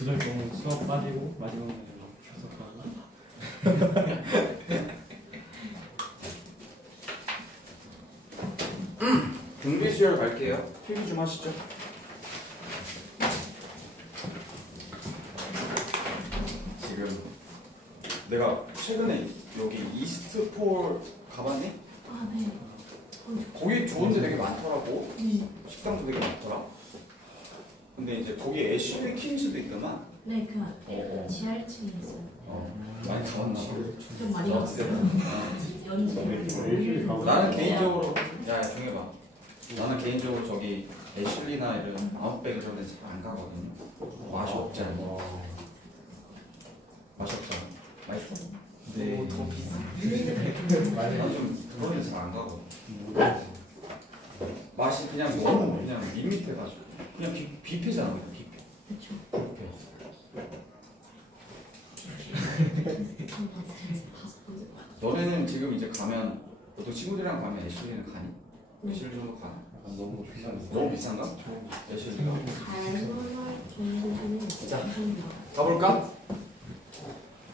두달 동안 수업 빠지고 마지막에 수업하고. 등비수열 갈게요. 필기 좀 하시죠. 지금 내가 최근에 여기 이스트폴 가봤니? 아, 네. 거기 좋은데 되게 많더라고. 식당도 되게 많더라. 근데 이제 거기 애슐리 퀸즈도 있더만. 네, 그 지하 1층에 있어요. 많이 가봤나? 좀 많이 갔어요. 연지. 나는 개인적으로 야 중해봐. 나는 개인적으로 저기 애슐리나 이런 아웃백 이런 데 잘 안 가거든. 맛이 없지 않아. 맛이 없잖아. 맛있어? 근데 더 비싸. 나는 좀 그런 데 잘 안 가거든. 맛이 그냥 너무 그냥 밋밋해가지고 그냥 뷔페잖아. 뷔페. 그렇죠. 너네는 지금 이제 가면 보통 친구들이랑 가면 애슐리는 가니? 애슐리 정도 가나? 너무 비싼. 너무 비싼가? 애슐리가? 자, 가볼까?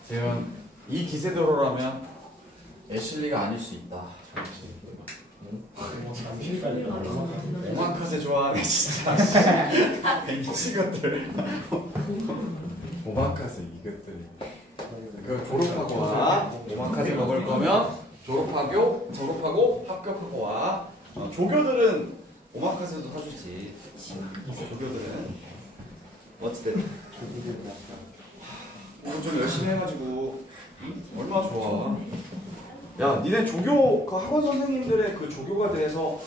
재현 이 기세대로라면 애슐리가 아닐 수 있다. 오마카세 좋아하네 진짜. 미친 것들. 오마카세 이것들. 그 졸업하고 와. 오마카세 먹을 거면 졸업하고 합격하고 와. 조교들은 오마카세도 사주지. 조교들은 어찌됐든 오늘 좀 열심히 해가지고 얼마나 좋아. 야, 니네 조교 그 학원 선생님들의 그 조교가 돼서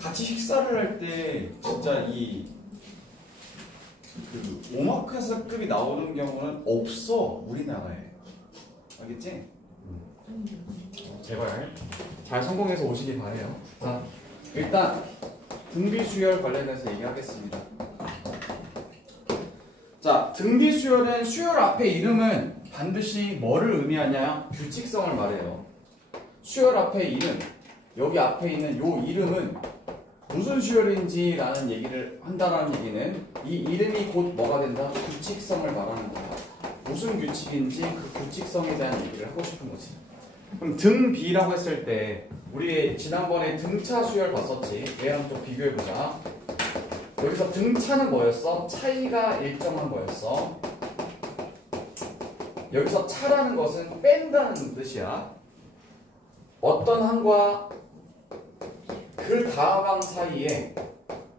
같이 식사를 할 때 진짜 이 그 오마카세급이 나오는 경우는 없어 우리나라에. 알겠지? 제발 잘 성공해서 오시길 바래요. 자, 일단 등비수열 관련해서 얘기하겠습니다. 자, 등비수열은 수열 앞에 이름은 반드시 뭐를 의미하냐? 규칙성을 말해요. 수열 앞에 이름, 여기 앞에 있는 요 이름은 무슨 수열인지라는 얘기를 한다라는 얘기는 이 이름이 곧 뭐가 된다? 규칙성을 말하는 거야. 무슨 규칙인지 그 규칙성에 대한 얘기를 하고 싶은 거지. 그럼 등비라고 했을 때 우리 지난번에 등차 수열 봤었지. 얘랑 좀 비교해보자. 여기서 등차는 뭐였어? 차이가 일정한 거였어. 여기서 차라는 것은 뺀다는 뜻이야. 어떤 항과 그 다음 항 사이에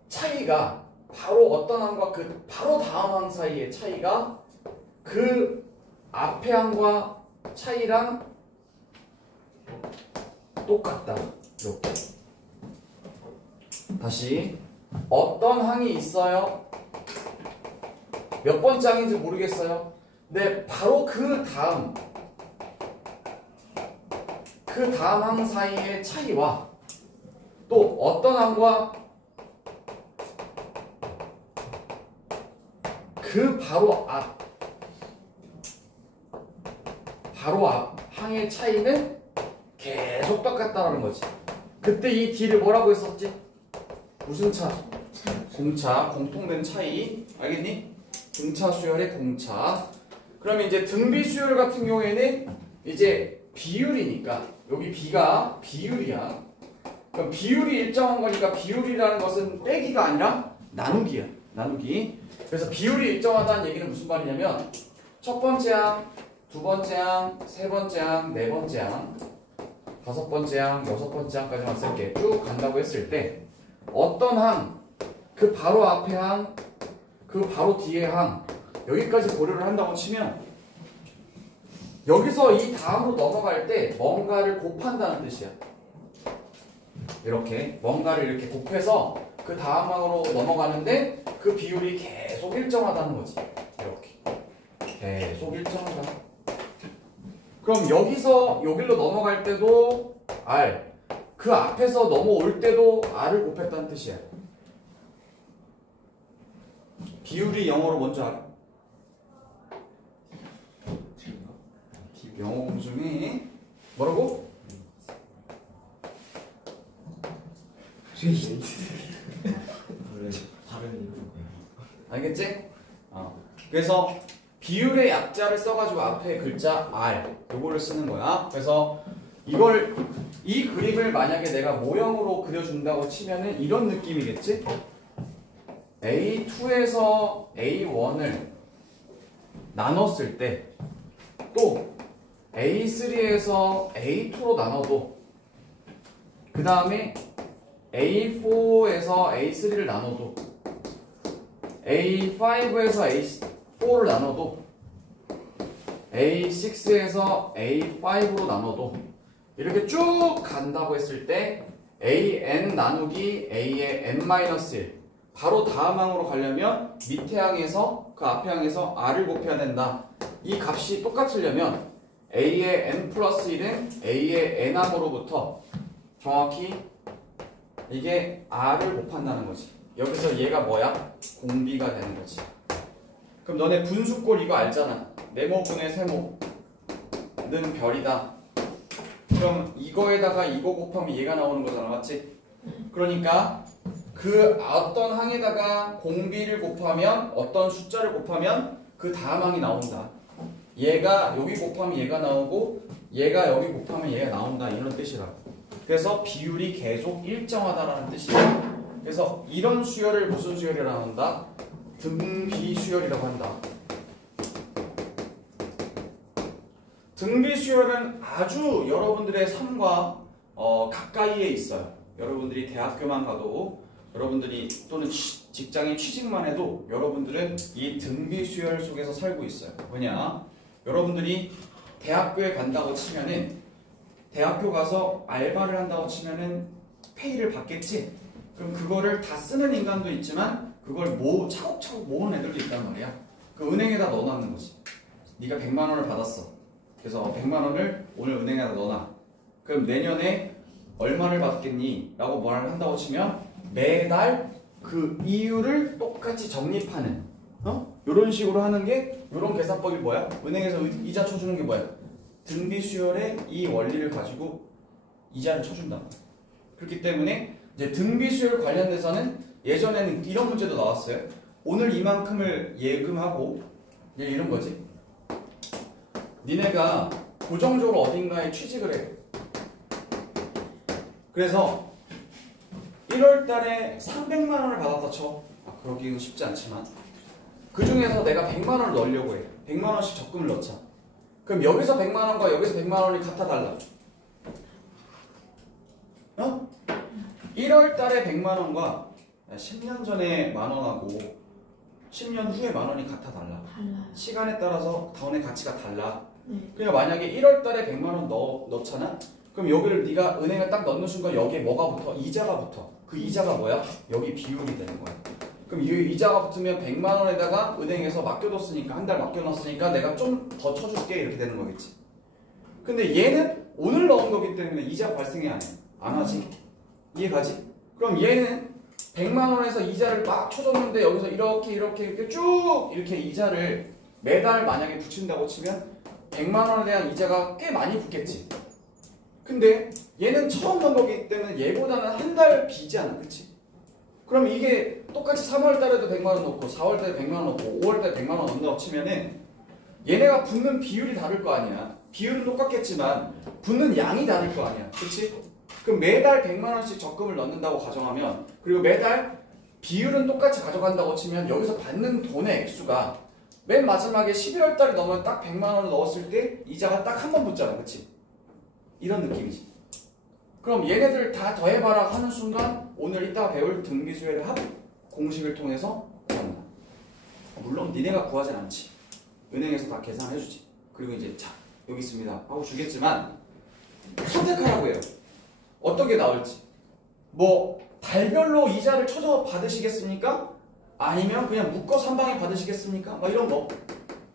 차이가 바로 어떤 항과 그 바로 다음 항 사이의 차이가 그 앞에 항과 차이랑 똑같다. 이렇게. 다시 어떤 항이 있어요? 몇 번째 항인지 모르겠어요. 근데 바로 그 다음 항 사이의 차이와 또 어떤 항과 그 바로 앞 항의 차이는 계속 똑같다는 거지. 그때 이 D를 뭐라고 했었지? 무슨 차? 공차, 공통된 차이. 알겠니? 등차 수열의 공차. 그러면 이제 등비 수열 같은 경우에는 이제 비율이니까 여기 B가 비율이야. 그럼 비율이 일정한 거니까 비율이라는 것은 빼기가 아니라 나누기야. 나누기. 그래서 비율이 일정하다는 얘기는 무슨 말이냐면 첫 번째 항, 두 번째 항, 세 번째 항, 네 번째 항, 다섯 번째 항, 여섯 번째 항까지만 쓸게. 쭉 간다고 했을 때 어떤 항, 그 바로 앞에 항, 그 바로 뒤에 항 여기까지 고려를 한다고 치면 여기서 이 다음으로 넘어갈 때 뭔가를 곱한다는 뜻이야. 이렇게 뭔가를 이렇게 곱해서 그 다음 항으로 넘어가는데 그 비율이 계속 일정하다는 거지. 이렇게 계속 일정하다. 그럼 여기서 여기로 넘어갈 때도 R, 그 앞에서 넘어올 때도 R을 곱했다는 뜻이야. 비율이 영어로 뭔지 알아? 영어 공부 중에 뭐라고? 다른 이유. 알겠지? 그래서 비율의 약자를 써가지고 앞에 글자 R 요거를 쓰는 거야. 그래서 이 그림을 만약에 내가 모형으로 그려준다고 치면은 이런 느낌이겠지? A2에서 A1을 나눴을 때 또 A3에서 A2로 나눠도 그 다음에 A4에서 A3를 나눠도 A5에서 A4를 나눠도 A6에서 A5로 나눠도 이렇게 쭉 간다고 했을 때 AN 나누기 A의 N-1 바로 다음 항으로 가려면 밑에 항에서 그 앞에 항에서 R을 곱해야 된다. 이 값이 똑같으려면 A의 N 플러스 1은 A의 N항으로부터 정확히 이게 R을 곱한다는 거지. 여기서 얘가 뭐야? 공비가 되는 거지. 그럼 너네 분수꼴 이거 알잖아. 네모분의 세모는 별이다. 그럼 이거에다가 이거 곱하면 얘가 나오는 거잖아. 맞지? 그러니까 그 어떤 항에다가 공비를 곱하면 어떤 숫자를 곱하면 그 다음 항이 나온다. 얘가 여기 곱하면 얘가 나오고 얘가 여기 곱하면 얘가 나온다. 이런 뜻이라. 그래서 비율이 계속 일정하다라는 뜻이야. 그래서 이런 수열을 무슨 수열이라고 한다? 등비수열이라고 한다. 등비수열은 아주 여러분들의 삶과 가까이에 있어요. 여러분들이 대학교만 가도 여러분들이 또는 직장인 취직만 해도 여러분들은 이 등비수열 속에서 살고 있어요. 왜냐? 여러분들이 대학교에 간다고 치면은 대학교 가서 알바를 한다고 치면은 페이를 받겠지? 그럼 그거를 다 쓰는 인간도 있지만 그걸 차곡차곡 모으는 애들도 있단 말이야. 그 은행에다 넣어놨는 거지. 네가 100만 원을 받았어. 그래서 100만 원을 오늘 은행에다 넣어놔. 그럼 내년에 얼마를 받겠니? 라고 말을 한다고 치면 매달 그 이율을 똑같이 적립하는 이런 식으로 하는 게 이런 계산법이 뭐야? 은행에서 이자 쳐주는 게 뭐야? 등비수열의 이 원리를 가지고 이자를 쳐준다. 그렇기 때문에 이제 등비수열 관련돼서는 예전에는 이런 문제도 나왔어요. 오늘 이만큼을 예금하고 이런 거지. 니네가 고정적으로 어딘가에 취직을 해. 그래서 1월 달에 300만 원을 받았다 쳐. 그러기는 쉽지 않지만 그 중에서 내가 100만 원을 넣으려고 해. 100만 원씩 적금을 넣자. 그럼 여기서 100만 원과 여기서 100만 원이 같아 달라. 1월 달에 100만 원과 10년 전에 만 원하고 10년 후에 만 원이 같아 달라. 시간에 따라서 돈의 가치가 달라. 그러니까 만약에 1월 달에 100만 원 넣잖아. 그럼 여기를 네가 은행에 딱 넣는 순간 여기에 뭐가 붙어? 이자가 붙어. 그 이자가 뭐야? 여기 비율이 되는 거야. 그럼 이 이자가 붙으면 100만 원에다가 은행에서 맡겨뒀으니까 한 달 맡겨놨으니까 내가 좀 더 쳐줄게 이렇게 되는 거겠지. 근데 얘는 오늘 넣은 거기 때문에 이자 발생이 안 해. 안 하지. 이해가지? 그럼 얘는 100만 원에서 이자를 막 쳐줬는데 여기서 이렇게 쭉 이렇게 이자를 매달 만약에 붙인다고 치면 100만 원에 대한 이자가 꽤 많이 붙겠지. 근데 얘는 처음 넣은 거기 때문에 얘보다는 한 달 비잖아. 그치? 그럼 이게 똑같이 3월 달에도 100만 원 넣고 4월 달에 100만 원 넣고 5월 달에 100만 원 넣는다고 치면은 얘네가 붙는 비율이 다를 거 아니야. 비율은 똑같겠지만 붙는 양이 다를 거 아니야. 그치? 그럼 매달 100만 원씩 적금을 넣는다고 가정하면 그리고 매달 비율은 똑같이 가져간다고 치면 여기서 받는 돈의 액수가 맨 마지막에 11월 달에 넣으면 딱 100만 원을 넣었을 때 이자가 딱 한 번 붙잖아. 그치? 이런 느낌이지. 그럼 얘네들 다 더해봐라 하는 순간 오늘 이따가 배울 등비수열의 합 공식을 통해서 구한다. 물론 니네가 구하진 않지. 은행에서 다 계산해주지. 그리고 이제 자 여기 있습니다 하고 주겠지만 선택하라고 해요. 어떻게 나올지. 뭐 달별로 이자를 쳐서 받으시겠습니까? 아니면 그냥 묶어서 한 방에 받으시겠습니까? 막 이런 거.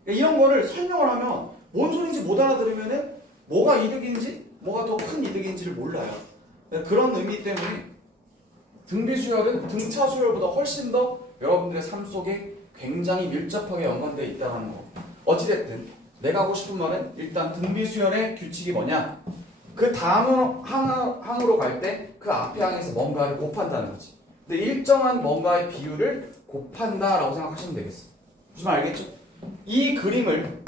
이런 거를 설명을 하면 뭔 소리인지 못 알아들으면은 뭐가 이득인지 뭐가 더 큰 이득인지를 몰라요. 그런 의미 때문에 등비수열은 등차 수열보다 훨씬 더 여러분들의 삶 속에 굉장히 밀접하게 연관되어 있다는 거. 어찌됐든 내가 하고 싶은 말은 일단 등비수열의 규칙이 뭐냐? 그 다음 항으로 갈 때 그 앞에 항에서 뭔가를 곱한다는 거지. 근데 일정한 뭔가의 비율을 곱한다라고 생각하시면 되겠어. 무슨 말 알겠죠? 이 그림을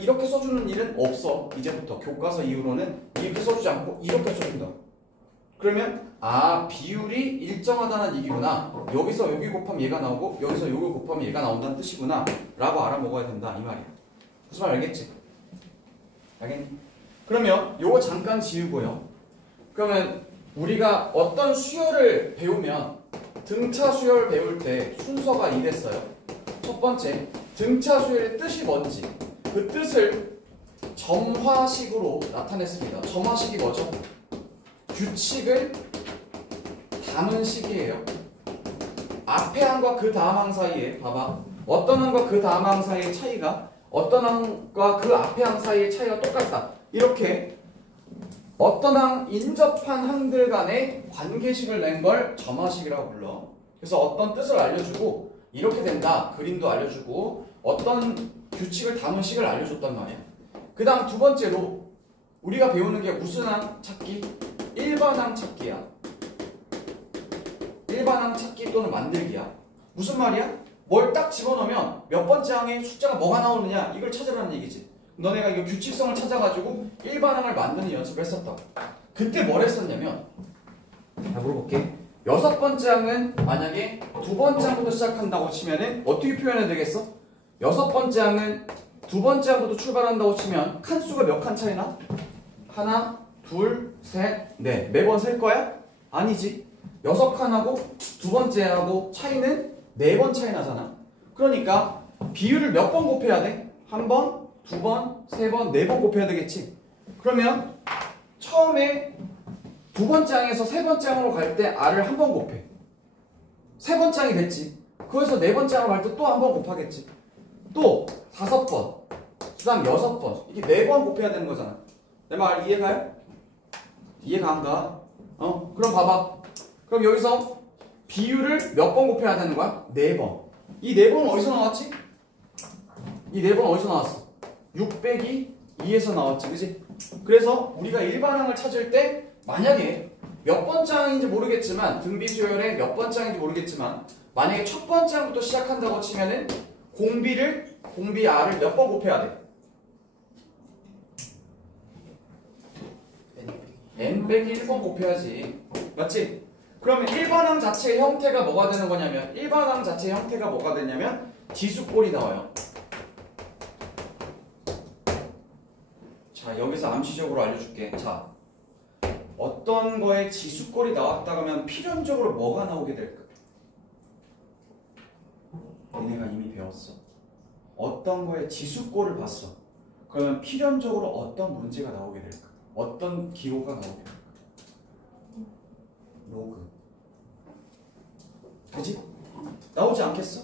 이렇게 써주는 일은 없어. 이제부터 교과서 이후로는 이렇게 써주지 않고 이렇게 써준다. 그러면 비율이 일정하다는 얘기구나. 여기서 여기 곱하면 얘가 나오고 여기서 요거 곱하면 얘가 나온다는 뜻이구나 라고 알아먹어야 된다 이 말이야. 무슨 말 알겠지? 알겠니? 그러면 요거 잠깐 지우고요. 그러면 우리가 어떤 수열을 배우면 등차 수열 배울 때 순서가 이랬어요. 첫 번째, 등차 수열의 뜻이 뭔지 그 뜻을 점화식으로 나타냈습니다. 점화식이 뭐죠? 규칙을 담은 식이에요. 앞에 항과 그 다음 항 사이에 봐봐. 어떤 항과 그 다음 항 사이의 차이가 어떤 항과 그 앞에 항 사이의 차이가 똑같다. 이렇게 어떤 항, 인접한 항들 간의 관계식을 낸 걸 점화식이라고 불러. 그래서 어떤 뜻을 알려주고 이렇게 된다. 그림도 알려주고 어떤 규칙을 담은 식을 알려줬단 말이야. 그 다음 두 번째로 우리가 배우는 게 무슨 항 찾기? 일반항 찾기야. 일반항 찾기 또는 만들기야. 무슨 말이야? 뭘 딱 집어넣으면 몇 번째 항에 숫자가 뭐가 나오느냐 이걸 찾으라는 얘기지. 너네가 이거 규칙성을 찾아가지고 일반항을 만드는 연습을 했었다. 그때 뭘 했었냐면 자 물어볼게. 여섯 번째 항은 만약에 두 번째 항부터 시작한다고 치면은 어떻게 표현해야 되겠어? 여섯 번째 항은 두 번째 항부터 출발한다고 치면 칸수가 몇 칸 차이나? 하나, 둘, 셋, 넷. 매번 셀 거야? 아니지. 여섯 칸하고 두 번째하고 차이는 네 번 차이 나잖아. 그러니까 비율을 몇 번 곱해야 돼? 한 번, 두 번, 세 번, 네 번 곱해야 되겠지. 그러면 처음에 두 번째 항에서 세 번째 항으로 갈 때 R을 한 번 곱해. 세 번째 항이 됐지. 거기서 네 번째 항으로 갈 때 또 한 번 곱하겠지. 또 다섯 번, 그 다음 여섯 번. 이게 네 번 곱해야 되는 거잖아. 내 말 이해가요? 이해가 안 가? 그럼 봐봐. 그럼 여기서 비율을 몇 번 곱해야 되는 거야? 네 번. 이 네 번은 어디서 나왔지? 이 네 번은 어디서 나왔어? 6 빼기 2에서 나왔지, 그지? 그래서 우리가 일반항을 찾을 때 만약에 몇 번째 항인지 모르겠지만 등비수열의 몇 번째 항인지 모르겠지만 만약에 첫 번째 항부터 시작한다고 치면은 공비 R을 몇 번 곱해야 돼? n 빼기 1번 곱해야지. 맞지? 그러면 일반항 자체의 형태가 뭐가 되는 거냐면 일반항 자체의 형태가 뭐가 되냐면 지수꼴이 나와요. 자 여기서 암시적으로 알려줄게. 자 어떤 거에 지수꼴이 나왔다 하면 필연적으로 뭐가 나오게 될까? 니네가 이미 배웠어. 어떤 거에 지수꼴을 봤어. 그러면 필연적으로 어떤 문제가 나오게 될까? 어떤 기호가 나오게 될까? 로그. 그지? 나오지 않겠어?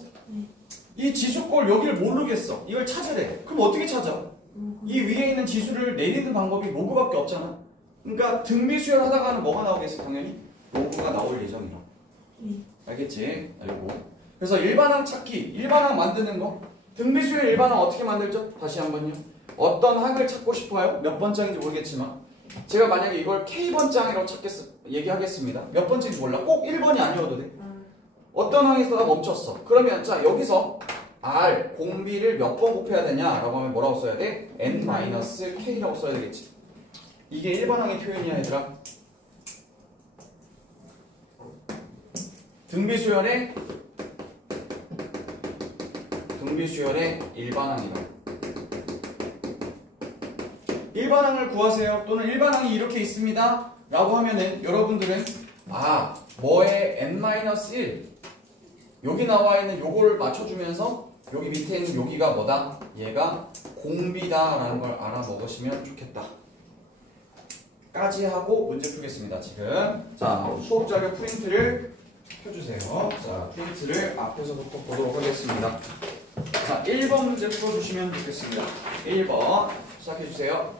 이 지수꼴 여기를 모르겠어. 이걸 찾으래. 그럼 어떻게 찾아? 이 위에 있는 지수를 내리는 방법이 로그밖에 없잖아. 그러니까 등비수열 하다가는 뭐가 나오겠어? 당연히 로그가 나올 예정이야. 알겠지? 알고. 그래서 일반항 찾기, 일반항 만드는 거. 등비수열 일반항 어떻게 만들죠? 다시 한번요. 어떤 항을 찾고 싶어요? 몇 번째 항인지 모르겠지만 제가 만약에 이걸 K번째 항이라고 얘기하겠습니다. 몇 번째인지 몰라. 꼭 1번이 아니어도 돼. 어떤 항에서 멈췄어. 그러면 자 여기서 R, 공비를 몇 번 곱해야 되냐라고 하면 뭐라고 써야 돼? N-K라고 써야 되겠지. 이게 일반항의 표현이야 얘들아. 등비수열의 일반항이다. 일반항을 구하세요. 또는 일반항이 이렇게 있습니다. 라고 하면은 여러분들은 뭐의 n-1 여기 나와 있는 요거를 맞춰주면서 여기 밑에 있는 여기가 뭐다? 얘가 공비다 라는 걸 알아먹으시면 좋겠다. 까지 하고 문제 풀겠습니다. 지금 자 수업 자료 프린트를 펴주세요. 자 프린트를 앞에서부터 보도록 하겠습니다. 자 1번 문제 풀어주시면 좋겠습니다. 1번 시작해주세요.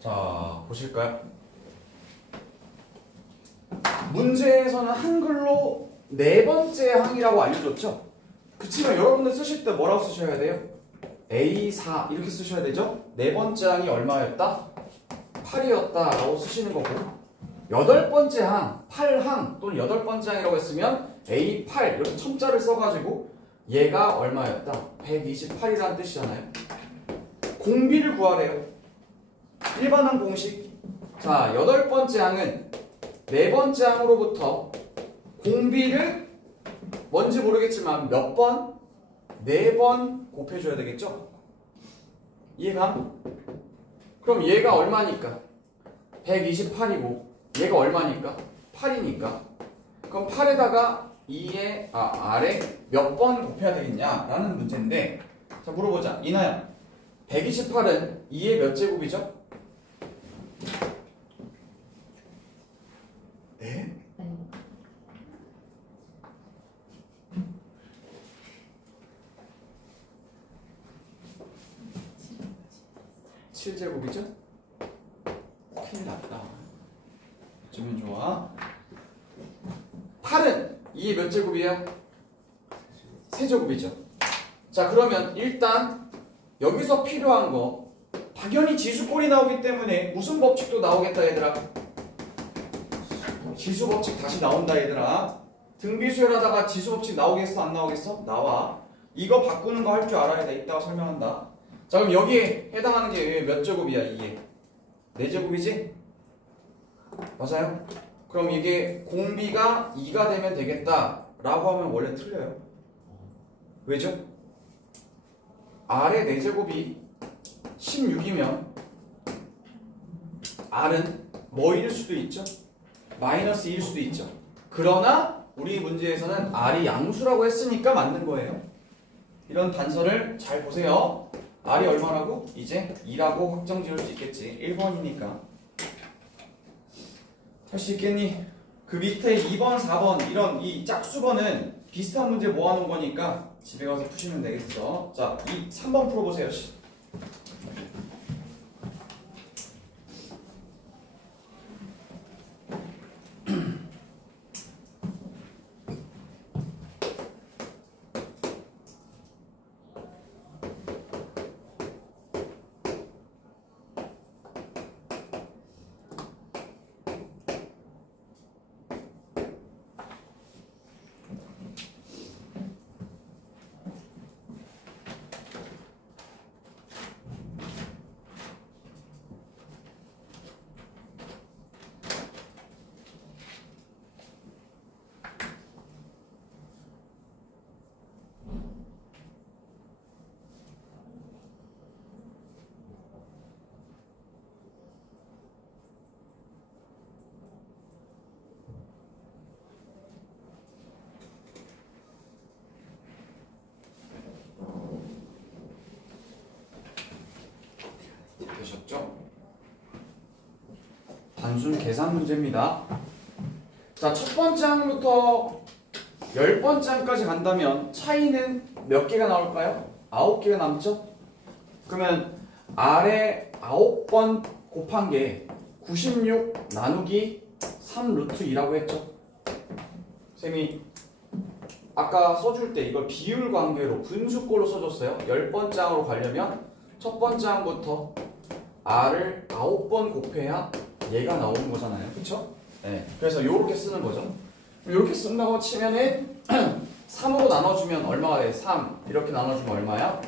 자, 보실까요? 문제에서는 한글로 네 번째 항이라고 알려줬죠? 그치만 여러분들 쓰실 때 뭐라고 쓰셔야 돼요? A4 이렇게 쓰셔야 되죠? 네 번째 항이 얼마였다? 8이었다 라고 쓰시는 거고, 여덟 번째 항, 8항 또는 여덟 번째 항이라고 했으면 A8 이렇게 첨자를 써가지고 얘가 얼마였다? 128이라는 뜻이잖아요. 공비를 구하래요. 일반항 공식. 자, 여덟 번째 항은 네 번째 항으로부터 공비를 뭔지 모르겠지만 몇 번? 4번 곱해줘야 되겠죠? 이해가? 그럼 얘가 얼마니까? 128이고 얘가 얼마니까? 8이니까. 그럼 8에다가 2의 아래 몇 번 곱해야 되겠냐? 라는 문제인데, 자 물어보자. 이나야, 128은 2의 몇 제곱이죠? 네? 아니, 7제곱이죠? 큰일 났다. 어쩌면 좋아. 8은 2의 몇 제곱이에요? 세제곱이죠. 자, 그러면 일단 여기서 필요한 거, 당연히 지수꼴이 나오기 때문에 무슨 법칙도 나오겠다 얘들아? 지수 법칙 다시 나온다 얘들아. 등비수열하다가 지수 법칙 나오겠어 안 나오겠어? 나와. 이거 바꾸는 거 할 줄 알아야 돼. 이따가 설명한다. 자, 그럼 여기에 해당하는 게 몇 제곱이야? 이게 4제곱이지? 맞아요? 그럼 이게 공비가 2가 되면 되겠다 라고 하면 원래 틀려요. 왜죠? R의 4제곱이 16이면 R은 뭐일 수도 있죠? 마이너스 2일 수도 있죠. 그러나 우리 문제에서는 R이 양수라고 했으니까 맞는 거예요. 이런 단서를 잘 보세요. R이 얼마라고? 이제 2라고 확정 지을 수 있겠지. 1번이니까. 할 수 있겠니? 그 밑에 2번, 4번 이런 이 짝수번은 비슷한 문제 모아놓은 거니까 집에 가서 푸시면 되겠어. 자, 3번 풀어보세요. 되셨죠? 단순 계산 문제입니다. 자, 첫 번째 항부터 10번째 항까지 간다면 차이는 몇 개가 나올까요? 9개가 남죠? 그러면 아래 9번 곱한 게 96 나누기 3 루트 2라고 했죠? 쌤이 아까 써줄 때 이걸 비율 관계로 분수꼴로 써줬어요. 10번째 항으로 가려면 첫 번째 항부터 R을 9번 곱해야 얘가 나오는 거잖아요. 그쵸? 네. 그래서 요렇게 쓰는 거죠. 요렇게 쓴다고 치면은 3으로 나눠주면 얼마가 돼? 3. 이렇게 나눠주면 얼마야?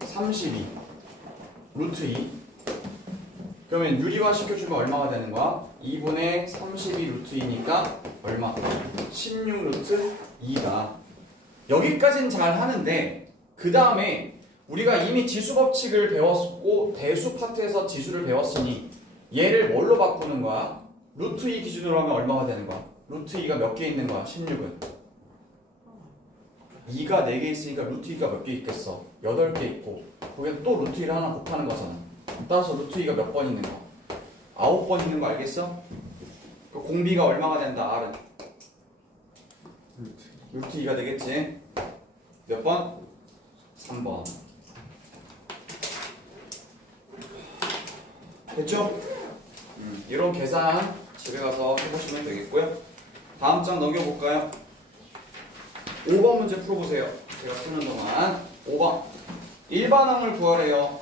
32. 루트 2. 그러면 유리화 시켜주면 얼마가 되는 거야? 2분의 32 루트 2니까 얼마? 16 루트 2가. 여기까지는 잘 하는데 그 다음에 우리가 이미 지수 법칙을 배웠고 대수 파트에서 지수를 배웠으니 얘를 뭘로 바꾸는 거야? 루트 2 기준으로 하면 얼마가 되는 거야? 루트 2가 몇 개 있는 거야? 16은 2가 4개 있으니까 루트 2가 몇 개 있겠어? 8개 있고 거기에 또 루트 2를 하나 곱하는 거잖아. 따라서 루트 2가 몇 번 있는 거야? 9번 있는 거 알겠어? 그 공비가 얼마가 된다? R은 루트 루트 2가 되겠지. 몇 번? 3번. 됐죠? 이런 계산 집에 가서 해보시면 되겠고요. 다음 장 넘겨볼까요? 5번 문제 풀어보세요. 제가 쓰는 동안 5번 일반항을 구하래요.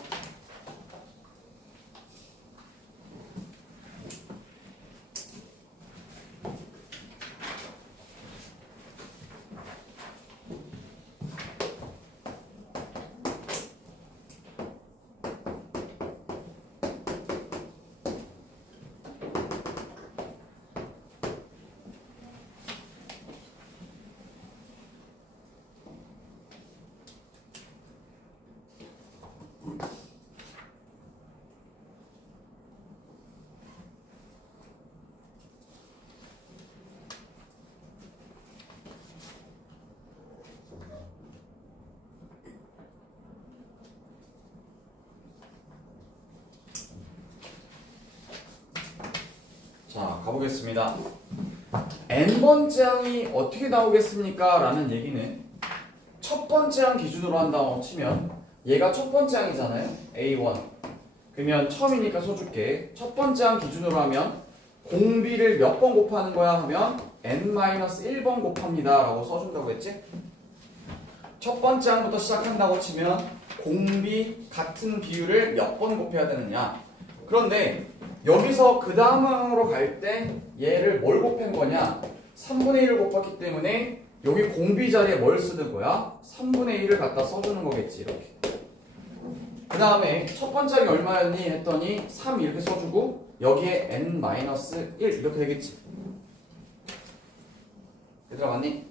자, 가보겠습니다. n번째 항이 어떻게 나오겠습니까? 라는 얘기는 첫 번째 항 기준으로 한다고 치면 얘가 첫 번째 항이잖아요. A1. 그러면 처음이니까 써줄게. 첫 번째 항 기준으로 하면 공비를 몇 번 곱하는 거야 하면 n-1번 곱합니다 라고 써준다고 했지? 첫 번째 항부터 시작한다고 치면 공비 같은 비율을 몇 번 곱해야 되느냐. 그런데 여기서 그 다음으로 갈 때 얘를 뭘 곱한 거냐? 3분의 1을 곱했기 때문에 여기 공비 자리에 뭘 쓰는 거야? 3분의 1을 갖다 써주는 거겠지. 이렇게. 그 다음에 첫 번째 항이 얼마였니? 했더니 3 이렇게 써주고 여기에 n-1 이렇게 되겠지. 얘들아 맞니?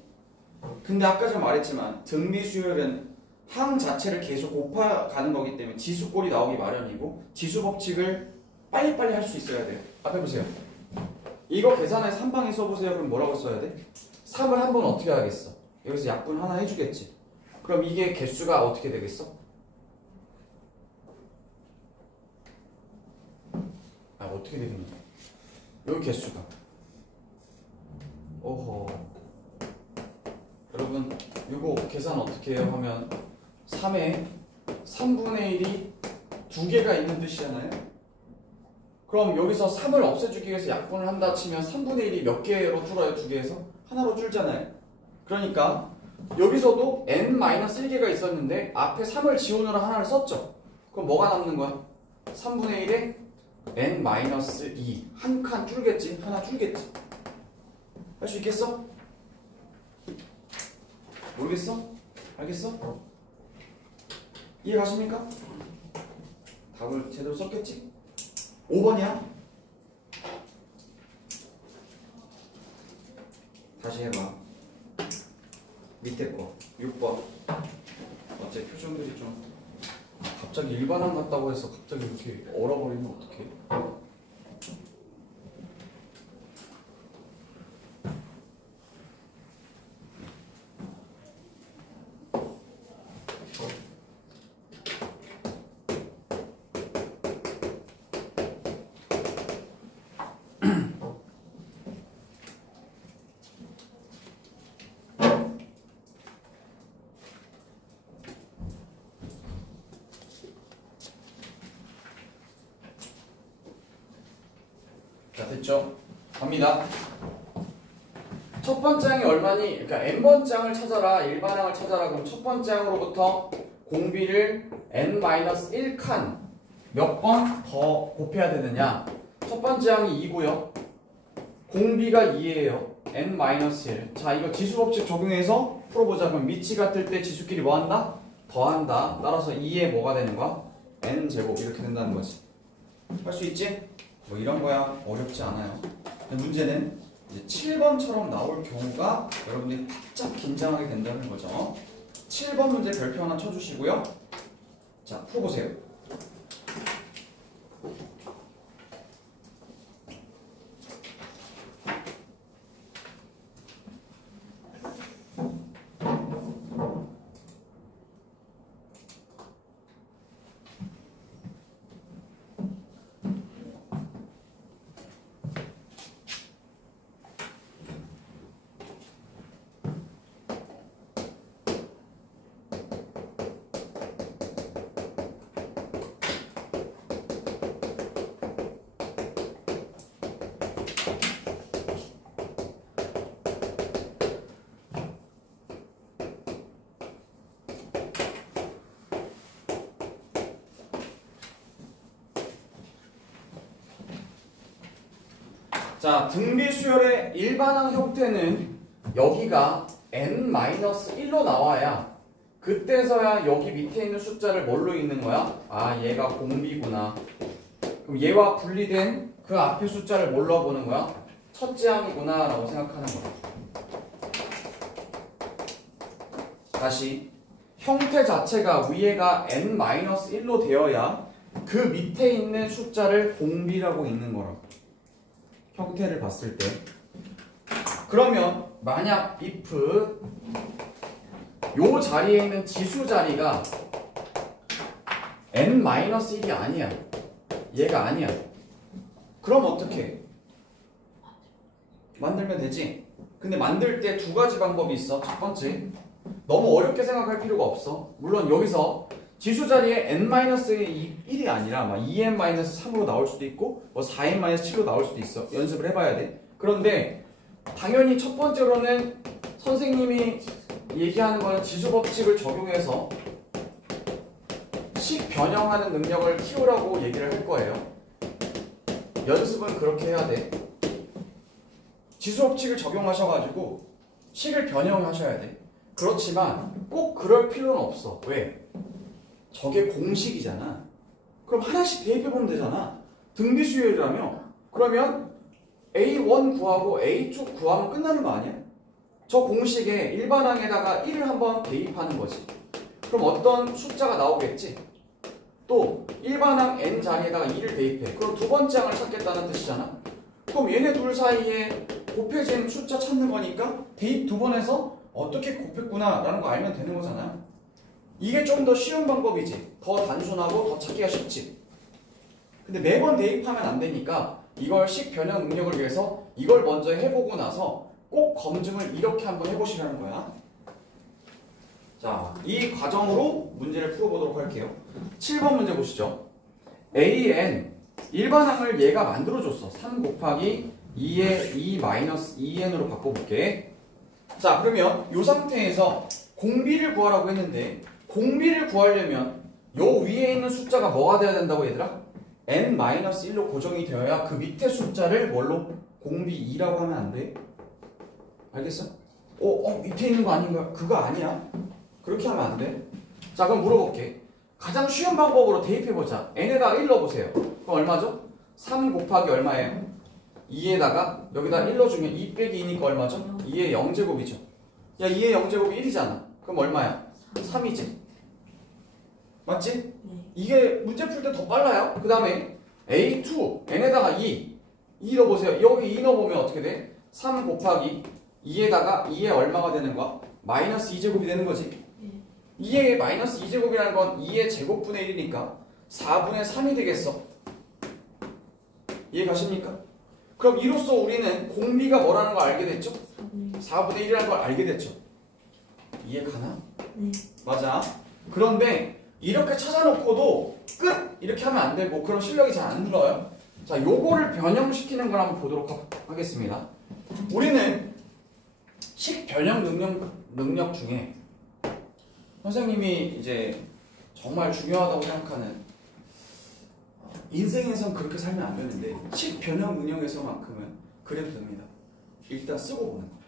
근데 아까 제가 말했지만 등비 수열은 항 자체를 계속 곱아가는 거기 때문에 지수꼴이 나오기 마련이고 지수 법칙을 빨리빨리 할 수 있어야 돼요. 앞에 보세요. 이거 계산에 3방에 써보세요. 그럼 뭐라고 써야 돼? 3을 한 번 어떻게 하겠어? 여기서 약분 하나 해주겠지. 그럼 이게 개수가 어떻게 되겠어? 어떻게 되겠냐? 여기 개수가 오호. 여러분 이거 계산 어떻게 해요? 하면 3에 3분의 1이 두 개가 있는 뜻이잖아요. 그럼 여기서 3을 없애주기 위해서 약분을 한다 치면 3분의 1이 몇 개로 줄어요? 두 개에서? 하나로 줄잖아요. 그러니까 여기서도 n-1개가 있었는데 앞에 3을 지우느라 하나를 썼죠. 그럼 뭐가 남는 거야? 3분의 1에 n-2 한 칸 줄겠지? 하나 줄겠지? 할 수 있겠어? 모르겠어? 알겠어? 이해 가십니까? 답을 제대로 썼겠지? 5번이야? 다시 해봐. 밑에 거 6번. 어째 표정들이 좀 갑자기 일반항 같다고 해서 갑자기 이렇게 얼어버리면 어떡해? 자, 됐죠? 갑니다. 첫 번째 항이 얼마니? 그러니까 n번째 항을 찾아라, 일반항을 찾아라. 그럼 첫 번째 항으로부터 공비를 n-1칸 몇 번 더 곱해야 되느냐? 첫 번째 항이 2고요. 공비가 2예요. n-1. 자, 이거 지수법칙 적용해서 풀어보자. 그럼 밑이 같을 때 지수끼리 뭐 한다? 더한다. 따라서 2에 뭐가 되는 거야? n제곱 이렇게 된다는 거지. 할 수 있지? 뭐 이런 거야 어렵지 않아요. 근데 문제는 이제 7번처럼 나올 경우가 여러분들이 바짝 긴장하게 된다는 거죠. 7번 문제 별표 하나 쳐주시고요. 자, 풀어보세요. 자, 등비수열의 일반항 형태는 여기가 n-1로 나와야 그때서야 여기 밑에 있는 숫자를 뭘로 읽는 거야? 아, 얘가 공비구나. 그럼 얘와 분리된 그 앞에 숫자를 뭘로 보는 거야? 첫째 항이구나 라고 생각하는 거야. 다시 형태 자체가 위에가 n-1로 되어야 그 밑에 있는 숫자를 공비라고 읽는 거라고. 형태를 봤을 때. 그러면 만약 if 요 자리에 있는 지수 자리가 n-1이 아니야. 얘가 아니야. 그럼 어떻게? 만들면 되지. 근데 만들 때 두 가지 방법이 있어. 첫 번째, 너무 어렵게 생각할 필요가 없어. 물론 여기서 지수 자리에 n-1이 아니라 막 2n-3으로 나올 수도 있고 뭐 4n-7로 나올 수도 있어. 연습을 해봐야 돼. 그런데 당연히 첫 번째로는 선생님이 얘기하는 거는 지수 법칙을 적용해서 식 변형하는 능력을 키우라고 얘기를 할 거예요. 연습은 그렇게 해야 돼. 지수 법칙을 적용하셔가지고 식을 변형하셔야 돼. 그렇지만 꼭 그럴 필요는 없어. 왜? 저게 공식이잖아. 그럼 하나씩 대입해보면 되잖아. 등비수열이라며. 그러면 A1 구하고 A2 구하면 끝나는 거 아니야? 저 공식에 일반항에다가 1을 한번 대입하는 거지. 그럼 어떤 숫자가 나오겠지? 또 일반항 n 자리에다가 2를 대입해. 그럼 두 번째 항을 찾겠다는 뜻이잖아. 그럼 얘네 둘 사이에 곱해진 숫자 찾는 거니까 대입 두 번 해서 어떻게 곱했구나 라는 거 알면 되는 거잖아. 이게 좀 더 쉬운 방법이지. 더 단순하고 더 찾기가 쉽지. 근데 매번 대입하면 안 되니까 이걸 식 변형 능력을 위해서 이걸 먼저 해보고 나서 꼭 검증을 이렇게 한번 해보시라는 거야. 자, 이 과정으로 문제를 풀어보도록 할게요. 7번 문제 보시죠. AN 일반항을 얘가 만들어줬어. 3 곱하기 2의 2 마이너스 2n으로 바꿔볼게. 자, 그러면 이 상태에서 공비를 구하라고 했는데 공비를 구하려면 요 위에 있는 숫자가 뭐가 돼야 된다고 얘들아? n-1로 고정이 되어야 그 밑에 숫자를 뭘로? 공비 2라고 하면 안 돼. 알겠어? 밑에 있는 거 아닌가? 그거 아니야. 그렇게 하면 안 돼. 자, 그럼 물어볼게. 가장 쉬운 방법으로 대입해보자. n에다가 1 넣어보세요. 그럼 얼마죠? 3 곱하기 얼마예요? 2에다가 여기다 1 넣어주면 2 빼기 2니까 얼마죠? 2의 0제곱이죠. 야, 2의 0제곱이 1이잖아. 그럼 얼마야? 3이지. 맞지? 네. 이게 문제 풀 때 더 빨라요. 그 다음에 A2 n에다가 2 넣어보세요. 여기 2 넣어보면 어떻게 돼? 3 곱하기 2에다가 2에 얼마가 되는 거야? 마이너스 2제곱이 되는 거지. 2의 마이너스 2제곱이라는 건 2의 제곱분의 1이니까 4분의 3이 되겠어. 이해 가십니까? 그럼 이로써 우리는 공비가 뭐라는 걸 알게 됐죠? 4분의 1이라는 걸 알게 됐죠. 이해 가나? 네. 맞아. 그런데 이렇게 찾아놓고도 끝! 이렇게 하면 안 되고 그럼 실력이 잘 안 늘어요. 자, 요거를 변형시키는 걸 한번 보도록 하겠습니다. 우리는 식 변형 능력 중에 선생님이 이제 정말 중요하다고 생각하는 인생에선 그렇게 살면 안 되는데 식 변형 능력에서만큼은 그래도 됩니다. 일단 쓰고 보는 거예요.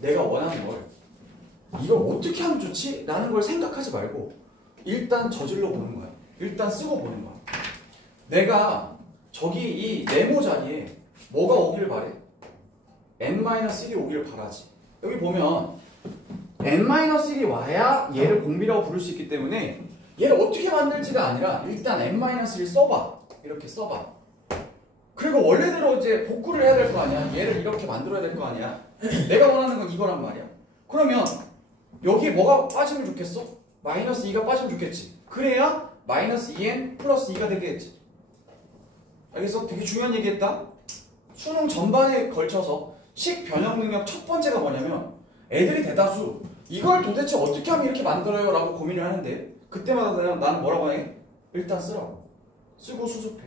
내가 원하는 걸 이걸 어떻게 하면 좋지? 라는 걸 생각하지 말고 일단 저질러 보는 거야. 일단 쓰고 보는 거야. 내가 저기 이 네모 자리에 뭐가 오길 바래? n-1이 오길 바라지. 여기 보면 n-1이 와야 얘를 공비라고 부를 수 있기 때문에 얘를 어떻게 만들지가 아니라 일단 n-1을 써봐. 이렇게 써봐. 그리고 원래대로 이제 복구를 해야 될 거 아니야. 얘를 이렇게 만들어야 될 거 아니야. 내가 원하는 건 이거란 말이야. 그러면 여기에 뭐가 빠지면 좋겠어? 마이너스 2가 빠지면 좋겠지. 그래야 마이너스 2n 플러스 2가 되겠지. 알겠어? 되게 중요한 얘기했다. 수능 전반에 걸쳐서 식 변형 능력 첫 번째가 뭐냐면 애들이 대다수 이걸 도대체 어떻게 하면 이렇게 만들어요? 라고 고민을 하는데 그때마다 나는 뭐라고 해? 일단 쓰라고. 쓰고 수습해.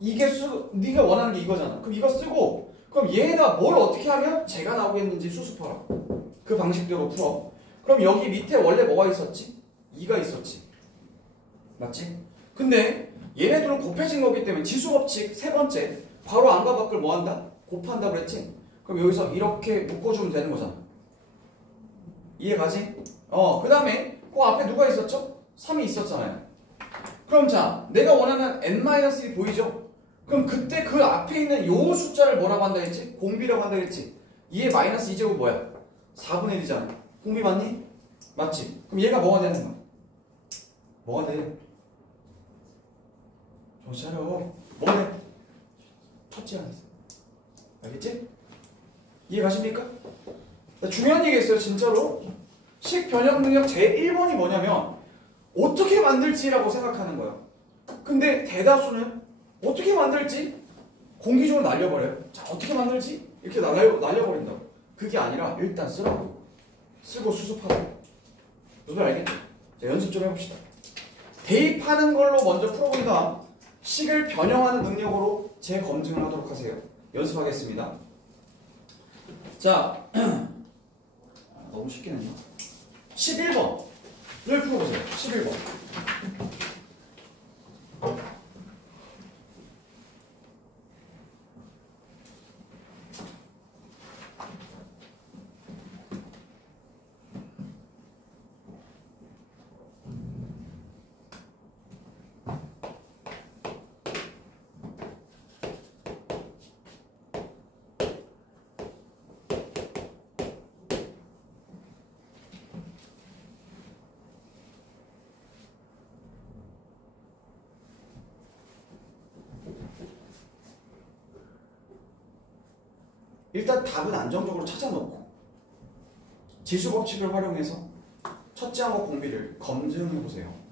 이게 네가 원하는 게 이거잖아. 그럼 이거 쓰고 그럼 얘에다 뭘 어떻게 하면 제가 나오겠는지 수습하라. 그 방식대로 풀어. 그럼 여기 밑에 원래 뭐가 있었지? 2가 있었지. 맞지? 근데 얘네들은 곱해진 거기 때문에 지수법칙 세 번째 바로 안과 밖을 뭐 한다? 곱한다 그랬지? 그럼 여기서 이렇게 묶어주면 되는 거잖아. 이해 가지? 그 다음에 그 앞에 누가 있었죠? 3이 있었잖아요. 그럼 자, 내가 원하는 n-1 보이죠? 그럼 그때 그 앞에 있는 요 숫자를 뭐라고 한다 했지? 공비라고 한다 했지? 2의 마이너스 2제곱 뭐야? 4분의 1이잖아. 공비 맞니? 맞지? 그럼 얘가 뭐가 되는 거야? 뭐가 돼? 정신 차려. 뭐가 돼? 첫째 안에서. 알겠지? 이해 가십니까? 중요한 얘기 있어요, 진짜로. 식 변형 능력 제1번이 뭐냐면 어떻게 만들지라고 생각하는 거예요. 근데 대다수는 어떻게 만들지? 공기적으로 날려버려요. 자, 어떻게 만들지? 이렇게 날려버린다고. 그게 아니라 일단 쓰라고. 쓰고 수습하고. 무슨 알겠죠? 자, 연습 좀 해봅시다. 대입하는 걸로 먼저 풀어본 다음 식을 변형하는 능력으로 재검증을 하도록 하세요. 연습하겠습니다. 자, 너무 쉽게 냈나? 11번을 풀어보세요. 11번. 일단 답은 안정적으로 찾아놓고 지수 법칙을 활용해서 첫째항과 공비를 검증해보세요.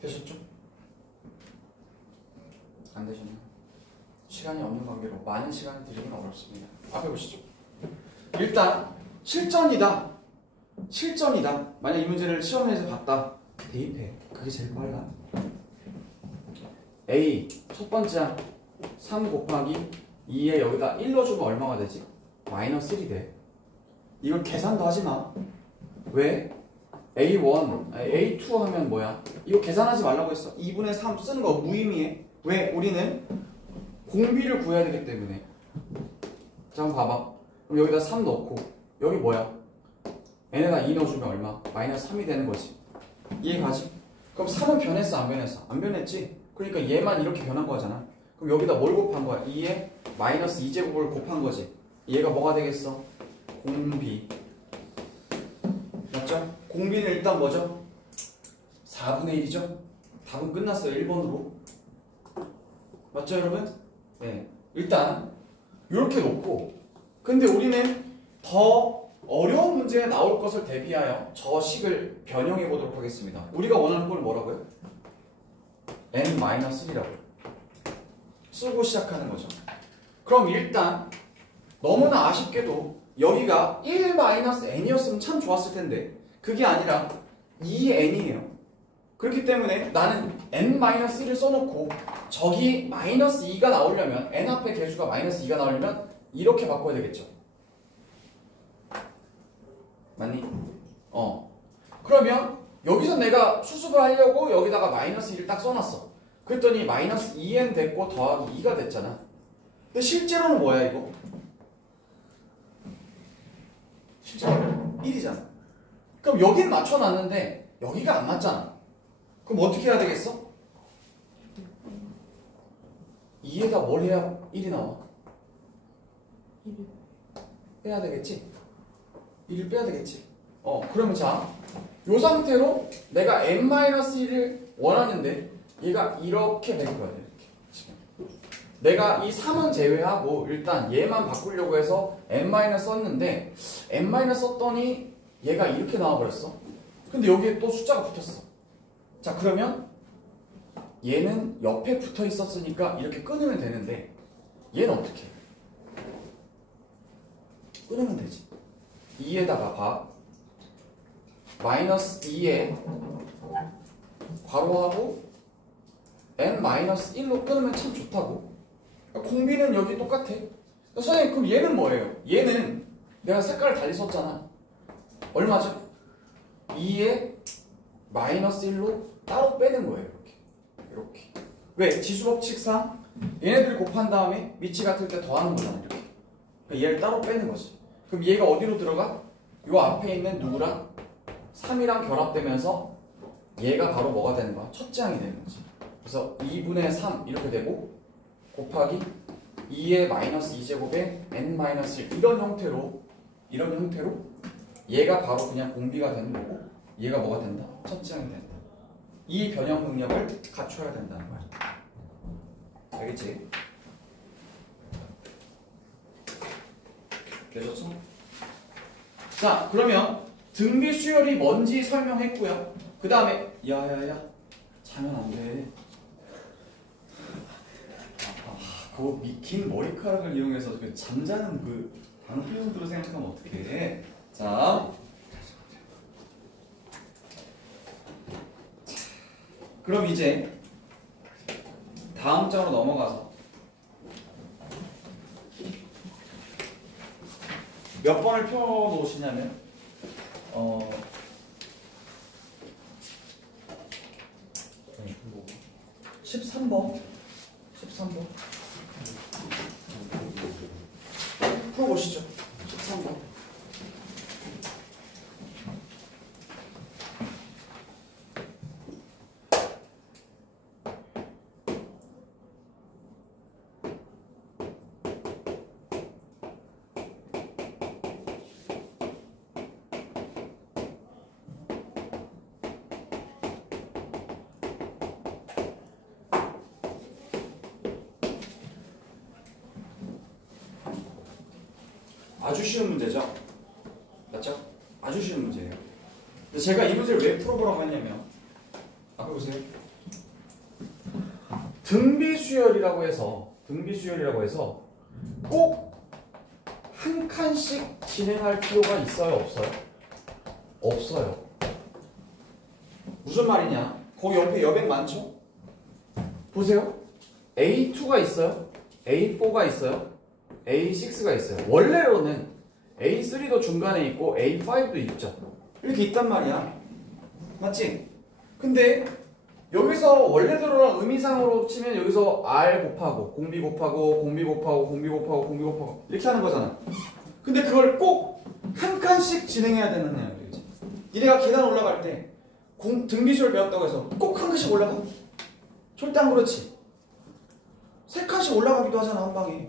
되셨죠? 안 되셨나요? 시간이 없는 관계로 많은 시간을 들이기는 어렵습니다. 앞에 보시죠. 일단 실전이다. 실전이다. 만약 이 문제를 시험에서 봤다. 대입해. 그게 제일 빨라. A 첫 번째 항 3 곱하기 2에 여기다 1 넣어주면 얼마가 되지? 마이너스 1이 돼. 이걸 계산도 하지 마. 왜? A1, A2 하면 뭐야? 이거 계산하지 말라고 했어. 2분의 3 쓰는 거 무의미해. 왜? 우리는 공비를 구해야 되기 때문에. 자, 한번 봐봐. 그럼 여기다 3 넣고 여기 뭐야? n에다 2 넣어주면 얼마? 마이너스 3이 되는 거지. 이해 가지? 그럼 3은 변했어? 안 변했어? 안 변했지? 그러니까 얘만 이렇게 변한 거잖아. 그럼 여기다 뭘 곱한 거야? 2에 마이너스 2제곱을 곱한 거지. 얘가 뭐가 되겠어? 공비. 맞죠? 공비는 일단 뭐죠? 4분의 1이죠? 답은 끝났어요. 1번으로. 맞죠, 여러분? 네. 일단 이렇게 놓고, 근데 우리는 더 어려운 문제가 나올 것을 대비하여 저 식을 변형해 보도록 하겠습니다. 우리가 원하는 걸 뭐라고요? n-1이라고 쓰고 시작하는 거죠. 그럼 일단 너무나 아쉽게도 여기가 1-n이었으면 참 좋았을 텐데 그게 아니라 2n이에요. 그렇기 때문에 나는 n-1을 써놓고 저기 마이너스 2가 나오려면 n 앞에 개수가 마이너스 2가 나오려면 이렇게 바꿔야 되겠죠. 맞니? 그러면 여기서 내가 수습을 하려고 여기다가 마이너스 1을 딱 써놨어. 그랬더니 마이너스 2n 됐고 더하기 2가 됐잖아. 근데 실제로는 뭐야 이거? 실제로 1이잖아. 그럼 여긴 맞춰놨는데 여기가 안 맞잖아. 그럼 어떻게 해야 되겠어? 2에다 뭘 해야 1이 나와? 1을 빼야 되겠지? 1을 빼야 되겠지? 그러면 자, 요 상태로 내가 n-1을 원하는데 얘가 이렇게 된 거야. 이렇게 지금 내가 이 3은 제외하고 일단 얘만 바꾸려고 해서 n- 썼는데 n- 썼더니 얘가 이렇게 나와버렸어. 근데 여기에 또 숫자가 붙었어. 자, 그러면 얘는 옆에 붙어 있었으니까 이렇게 끊으면 되는데 얘는 어떻게 해? 끊으면 되지. 2에다가 봐. 마이너스 2에 괄호하고 n-1로 끊으면 참 좋다고. 공비는 여기 똑같아. 선생님, 그럼 얘는 뭐예요? 얘는 내가 색깔을 달리 썼잖아. 얼마죠? 2에 마이너스 1로 따로 빼는 거예요. 이렇게. 왜? 지수법칙상 얘네들이 곱한 다음에 위치 같을 때 더하는 거잖아. 이렇게. 그러니까 얘를 따로 빼는 거지. 그럼 얘가 어디로 들어가? 요 앞에 있는 누구랑? 3이랑 결합되면서 얘가 바로 뭐가 되는 거야? 첫째 항이 되는 거지. 그래서 2분의 3 이렇게 되고 곱하기 2의 마이너스 2제곱에 n-1 이런 형태로 얘가 바로 그냥 공비가 되는 거고 얘가 뭐가 된다? 첫째 항이 된다. 이 변형 능력을 갖춰야 된다는 거야. 알겠지? 되셨어? 자, 그러면 등비 수열이 뭔지 설명했고요. 그 다음에 야야야 자면 안 돼. 그 긴 머리카락을 이용해서 그 잠자는 그 방패용도로 생각하면 어떡해. 자, 그럼 이제 다음 장으로 넘어가서 몇 번을 펴 놓으시냐면 13번 풀어보시죠. 13번. 아주 쉬운 문제죠? 맞죠? 아주 쉬운 문제예요. 근데 제가 이 문제를 왜 풀어보라고 했냐면 앞에 보세요. 등비수열이라고 해서 꼭 한 칸씩 진행할 필요가 있어요? 없어요? 없어요. 무슨 말이냐? 거기 옆에 여백 많죠? 보세요. A2가 있어요. A4가 있어요. A6가 있어요. 원래로는 A3도 중간에 있고 A5도 있죠. 이렇게 있단 말이야. 맞지? 근데 여기서 원래대로랑 의미상으로 치면 여기서 R 곱하고 공비 곱하고 공비 곱하고 공비 곱하고 공비 곱하고 이렇게 하는 거잖아. 근데 그걸 꼭 한 칸씩 진행해야 되는 내용이지. 니네가 계단 올라갈 때 등비수열 배웠다고 해서 꼭 한 칸씩 올라가? 절대 안 그렇지. 세 칸씩 올라가기도 하잖아, 한 방에.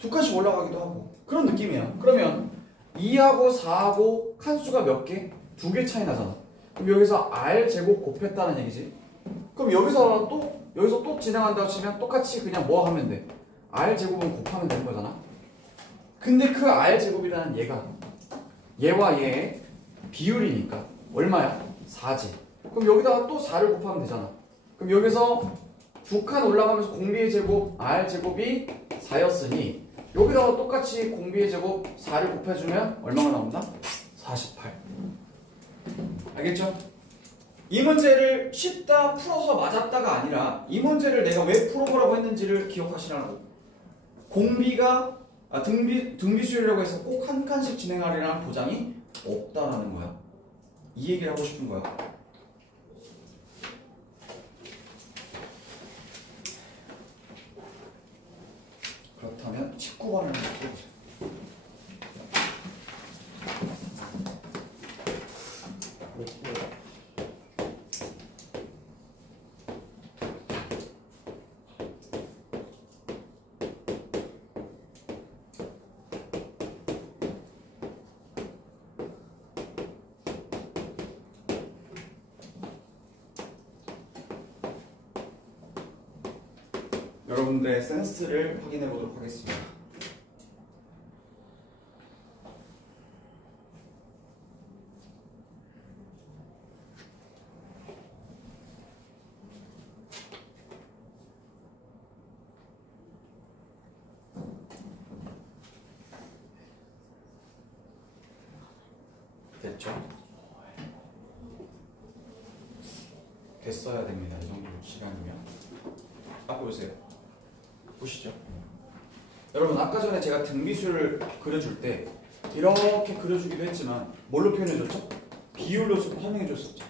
두 칸씩 올라가기도 하고 그런 느낌이야. 그러면 2하고 4하고 칸수가 몇 개? 2개 차이 나잖아. 그럼 여기서 R 제곱 곱했다는 얘기지. 그럼 여기서 또 진행한다고 치면 똑같이 그냥 뭐 하면 돼? R 제곱은 곱하면 되는 거잖아. 근데 그 R 제곱이라는 얘와 얘의 비율이니까 얼마야? 4지. 그럼 여기다가 또 4를 곱하면 되잖아. 그럼 여기서 두 칸 올라가면서 공비의 제곱 R 제곱이 4였으니 여기다가 똑같이 공비의 제곱 4를 곱해주면 얼마가 나온다? 48. 알겠죠? 이 문제를 쉽다 풀어서 맞았다가 아니라 이 문제를 내가 왜 풀어보라고 했는지를 기억하시라고. 공비가 등비수열이라고 해서 꼭 한 칸씩 진행하리라는 보장이 없다라는 거야. 이 얘기를 하고 싶은 거야. 그렇다면 19번을 한번 풀어보세요. 여러분들의 센스를 확인해 보도록 하겠습니다. 됐죠? 됐어야 됩니다. 이 정도 시간이면. 앞에 보세요. 보시죠. 여러분 아까 전에 제가 등비수를 그려줄 때 이렇게 그려주기도 했지만 뭘로 표현해줬죠? 비율로 설명해줬었죠.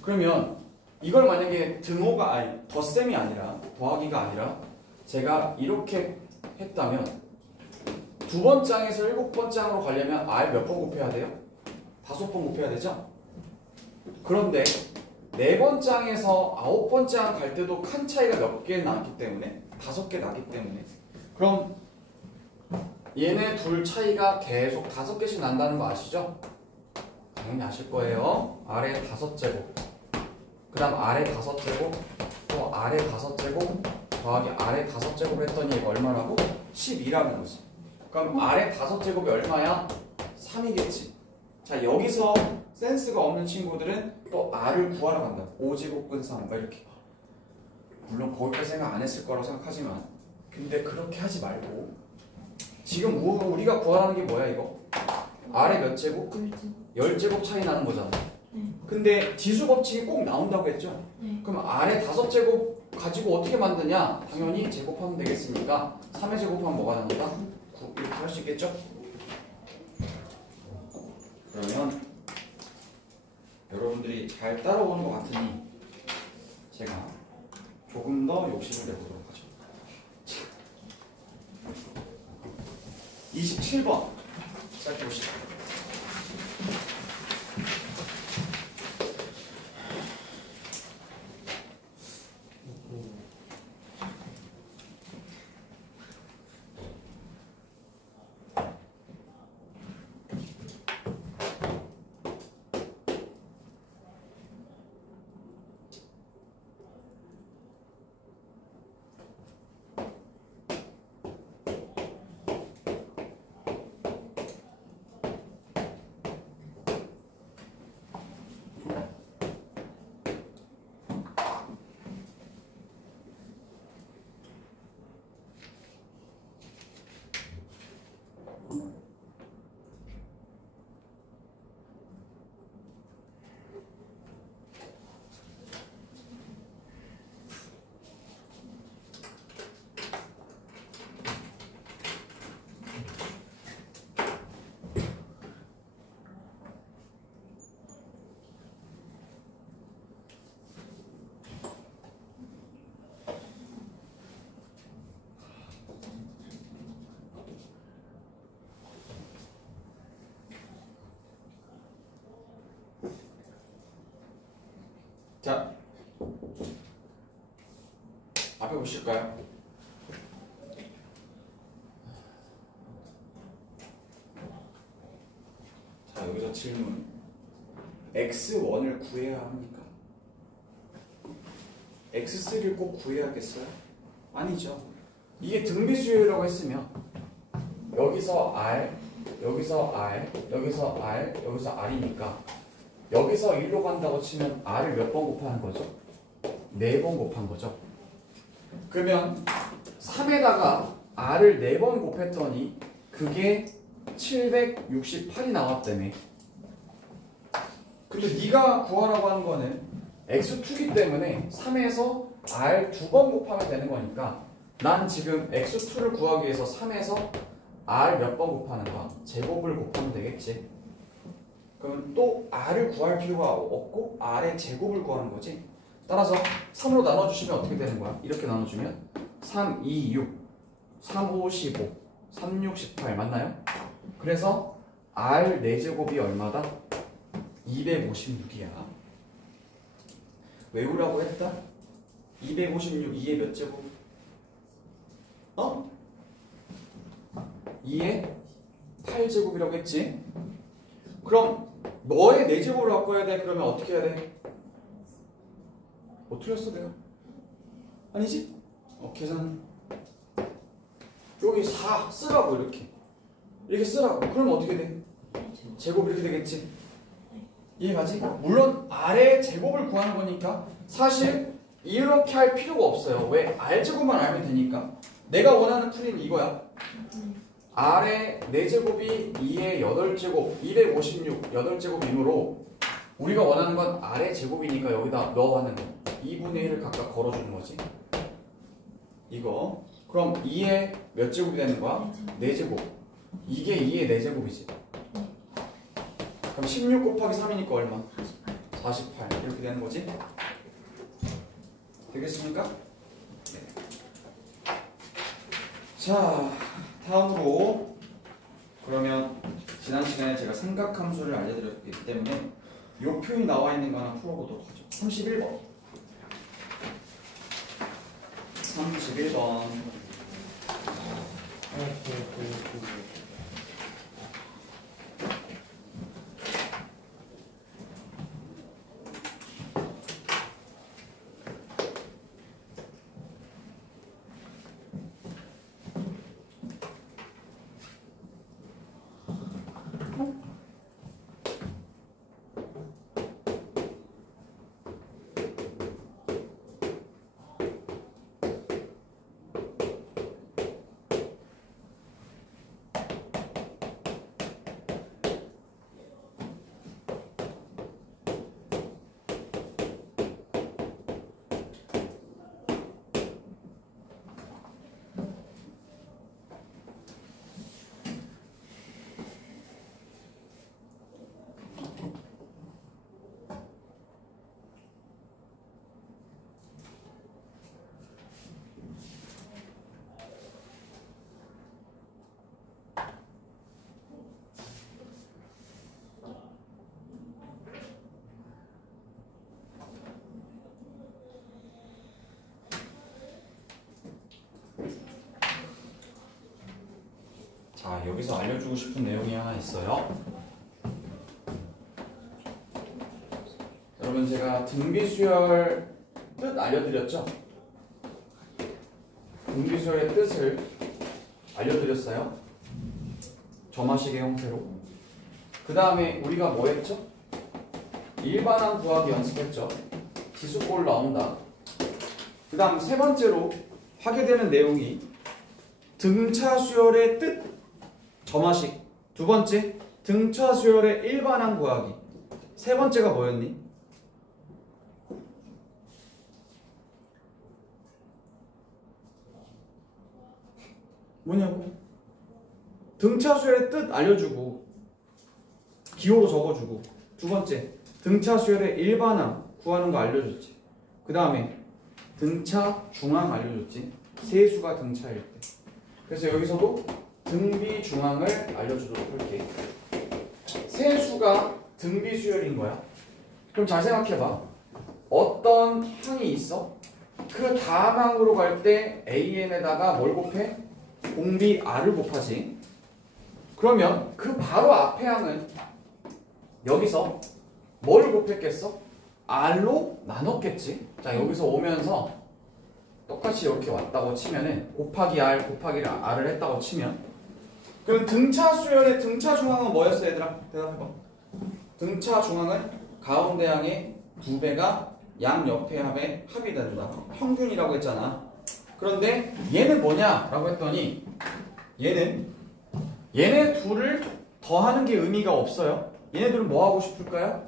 그러면 이걸 만약에 등호가 아니 덧셈이 아니라 더하기가 아니라 제가 이렇게 했다면 두 번 장에서 일곱 번 장으로 가려면 R 몇 번 곱해야 돼요? 5번 곱해야 되죠? 그런데 4번 장에서 9번 장 갈 때도 칸 차이가 몇 개 나기 때문에 5개 나기 때문에 그럼 얘네 둘 차이가 계속 5개씩 난다는 거 아시죠? 당연히 아실 거예요. 아래 5제곱 그 다음 아래 5제곱 또 아래 5제곱 더하기 아래 5제곱 했더니 이거 얼마라고? 12라는 거지. 그럼 아래 5제곱이 얼마야? 3이겠지. 자 여기서 센스가 없는 친구들은 또 R을 구하러 간다. 5제곱근 3 이렇게. 물론 거기까지 생각 안 했을 거라고 생각하지만 근데 그렇게 하지 말고 지금 우리가 구하라는 게 뭐야 이거? R의 몇 제곱? 10제곱 차이 나는 거잖아. 근데 지수 법칙이 꼭 나온다고 했죠? 그럼 R의 5제곱 가지고 어떻게 만드냐? 당연히 제곱하면 되겠으니까 3의 제곱하면 뭐가 나온다? 9 이렇게 할 수 있겠죠? 그러면 여러분들이 잘 따라오는 것 같으니 제가 조금 더 욕심을 내보도록 하죠. 27번 시작해 보시죠. 자, 앞에 보실까요? 자, 여기서 질문. x1을 구해야 합니까? x3를 꼭 구해야겠어요? 아니죠. 이게 등비수열이라고 했으면 여기서 R, 여기서 R, 여기서 R, 여기서 R이니까 여기서 1로 간다고 치면 R을 몇 번 곱하는 거죠? 4번 곱한 거죠. 그러면 3에다가 R을 4번 곱했더니 그게 768이 나왔다며. 근데 네가 구하라고 하는 거는 x2기 때문에 3에서 R 2번 곱하면 되는 거니까 난 지금 x2를 구하기 위해서 3에서 R 몇 번 곱하는가? 제곱을 곱하면 되겠지. 그럼 또 R을 구할 필요가 없고 R의 제곱을 구하는 거지. 따라서 3으로 나눠주시면 어떻게 되는 거야? 이렇게 나눠주면 3, 2, 6, 3, 5, 15, 3, 6, 18 맞나요? 그래서 R 4제곱이 얼마다? 256이야. 외우라고 했다? 256, 2의 몇 제곱? 2의 8제곱이라고 했지? 그럼 너의 4제곱을 바꿔야 돼? 그러면 어떻게 해야 돼? 뭐 틀렸어 내가? 아니지? 계산. 여기 4 쓰라고 이렇게 쓰라고. 그러면 어떻게 돼? 제곱 이렇게 되겠지? 이해가지? 물론 R의 제곱을 구하는 거니까 사실 이렇게 할 필요가 없어요. 왜? R제곱만 알면 되니까. 내가 원하는 풀이는 이거야. R의 4제곱이 2의 8제곱 256 8제곱이므로 우리가 원하는 건 R의 제곱이니까 여기다 넣어가는 거 2분의 1을 각각 걸어주는 거지. 이거 그럼 2의 몇 제곱이 되는 거야? 4제곱. 이게 2의 4제곱이지. 그럼 16 곱하기 3이니까 얼마? 48 이렇게 되는 거지. 되겠습니까? 네. 자, 다음으로 그러면 지난 시간에 제가 삼각함수를 알려드렸기 때문에 이 표현이 나와 있는 거 하나 풀어보도록 하죠. 31번 31번 자, 여기서 알려주고 싶은 내용이 하나 있어요. 여러분 제가 등비수열 뜻 알려드렸죠? 등비수열의 뜻을 알려드렸어요. 점화식의 형태로. 그 다음에 우리가 뭐 했죠? 일반항 구하기 연습했죠. 지수꼴 나온다. 그 다음 세 번째로 하게 되는 내용이 등차 수열의 뜻 점화식. 두 번째 등차 수열의 일반항 구하기. 세 번째가 뭐였니? 뭐냐고? 등차 수열의 뜻 알려주고 기호로 적어주고 두 번째 등차 수열의 일반항 구하는 거 알려줬지. 그 다음에 등차 중항 알려줬지. 세수가 등차일 때. 그래서 여기서도 등비 중항을 알려주도록 할게. 세수가 등비 수열인 거야. 그럼 잘 생각해봐. 어떤 항이 있어? 그 다음 항으로 갈 때 AN에다가 뭘 곱해? 공비 R을 곱하지. 그러면 그 바로 앞에 항은 여기서 뭘 곱했겠어? R로 나눴겠지. 자, 여기서 오면서 똑같이 이렇게 왔다고 치면은 곱하기 R 곱하기 R을 했다고 치면 그럼 등차 수열의 등차 중항은 뭐였어 얘들아? 대답해봐. 등차 중항은 가운데 항의 2배가 양 옆의 합이 된다. 평균이라고 했잖아. 그런데 얘는 뭐냐? 라고 했더니 얘네 둘을 더하는 게 의미가 없어요. 얘네들은 뭐 하고 싶을까요?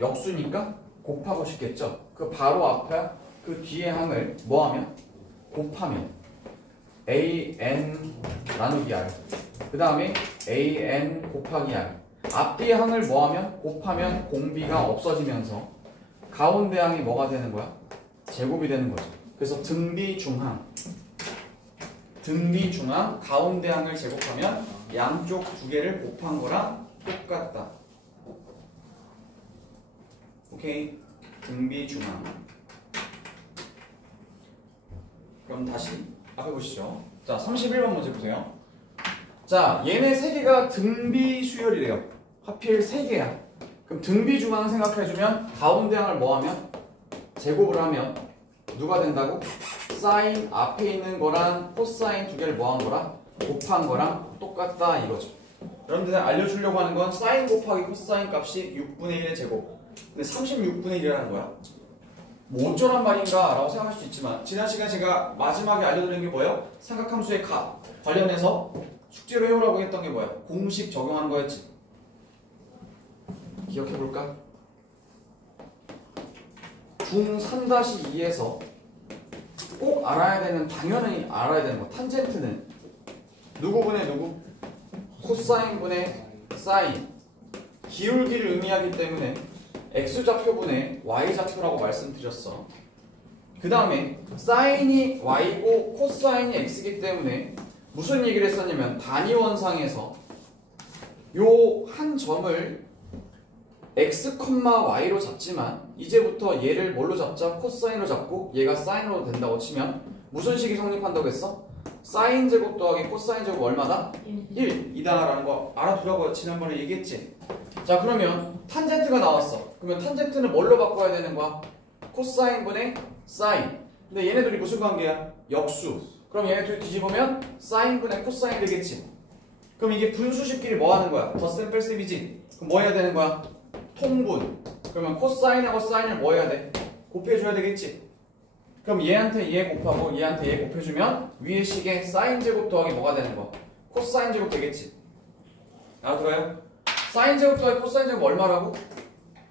역수니까 곱하고 싶겠죠. 그 바로 앞에 그 뒤에 항을 뭐 하면? 곱하면 AN 나누기 R 그 다음에 AN 곱하기 R 앞뒤의 항을 뭐 하면? 곱하면 공비가 없어지면서 가운데 항이 뭐가 되는 거야? 제곱이 되는 거죠. 그래서 등비중항 가운데 항을 제곱하면 양쪽 두 개를 곱한 거랑 똑같다. 오케이? 등비중항. 그럼 다시 앞에 보시죠. 자, 31번 문제 보세요. 자, 얘네 세 개가 등비수열이래요. 하필 세 개야. 그럼 등비중항 생각해주면 가운데 항을 뭐 하면? 제곱을 하면 누가 된다고? 사인 앞에 있는 거랑 코사인 두 개를 뭐 한 거랑 곱한 거랑 똑같다 이거죠. 여러분들 알려주려고 하는 건 사인 곱하기 코사인 값이 6분의 1의 제곱. 근데 36분의 1이라는 거야. 뭐 어쩌란 말인가 라고 생각할 수 있지만 지난 시간에 제가 마지막에 알려드린 게 뭐예요? 삼각함수의 값 관련해서 숙제로 해오라고 했던 게 뭐야? 공식 적용하는 거였지. 기억해볼까? 중 3-2에서 꼭 알아야 되는, 당연히 알아야 되는 거, 탄젠트는 누구분의 누구? 코사인분의 사인. 기울기를 의미하기 때문에 x좌표분의 y좌표라고 말씀드렸어. 그 다음에 사인이 y고 코사인이 x이기 때문에 무슨 얘기를 했었냐면 단위원상에서 요 한 점을 x, y로 잡지만 이제부터 얘를 뭘로 잡자? 코사인으로 잡고 얘가 사인으로 된다고 치면 무슨 식이 성립한다고 했어? 사인 제곱 더하기 코사인 제곱 얼마다? 1이다 라는 거 알아두라고 지난번에 얘기했지. 자, 그러면 탄젠트가 나왔어. 그러면 탄젠트는 뭘로 바꿔야 되는 거야? 코사인분의 사인. 근데 얘네들이 무슨 관계야? 역수. 그럼 얘네 둘이 뒤집으면 사인분의 코사인 되겠지. 그럼 이게 분수식끼리 뭐 하는 거야? 덧셈 뺄셈이지. 그럼 뭐 해야 되는 거야? 통분. 그러면 코사인하고 사인을 뭐 해야 돼? 곱해줘야 되겠지. 그럼 얘한테 얘 곱하고 얘한테 얘 곱해주면 위의 식에 사인 제곱 더하기 뭐가 되는 거야? 코사인 제곱 되겠지. 알아들어요? 사인 제곱 더하기 코사인 제곱 얼마라고?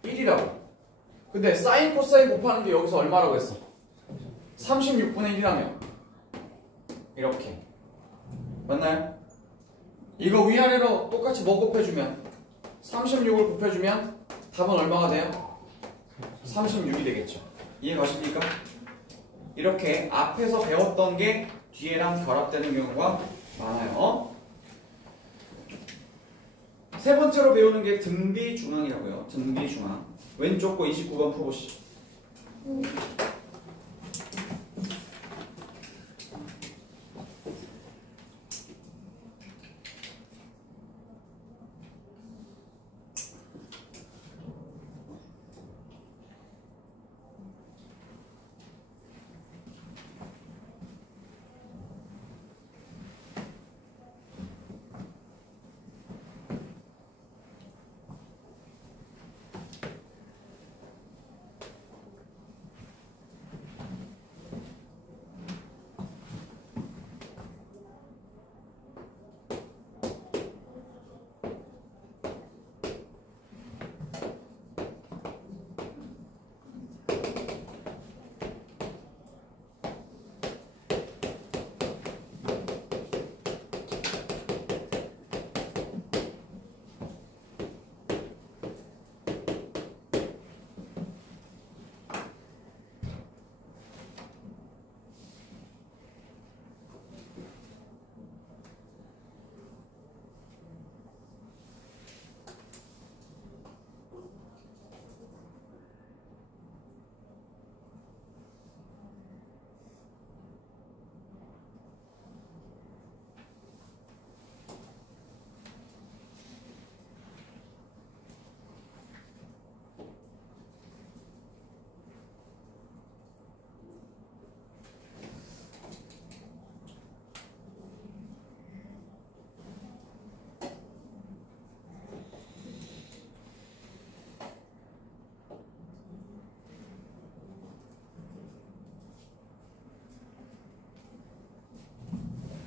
1이라고. 근데 사인 코사인 곱하는 게 여기서 얼마라고 했어? 36분의 1이라며. 이렇게. 맞나요? 이거 위아래로 똑같이 뭐 곱해주면 36을 곱해주면 답은 얼마가 돼요? 36이 되겠죠. 이해 가십니까? 이렇게 앞에서 배웠던 게 뒤에랑 결합되는 경우가 많아요. 세 번째로 배우는 게 등비중앙이라고요. 등비중앙. 왼쪽 거 29번 풀어보시죠.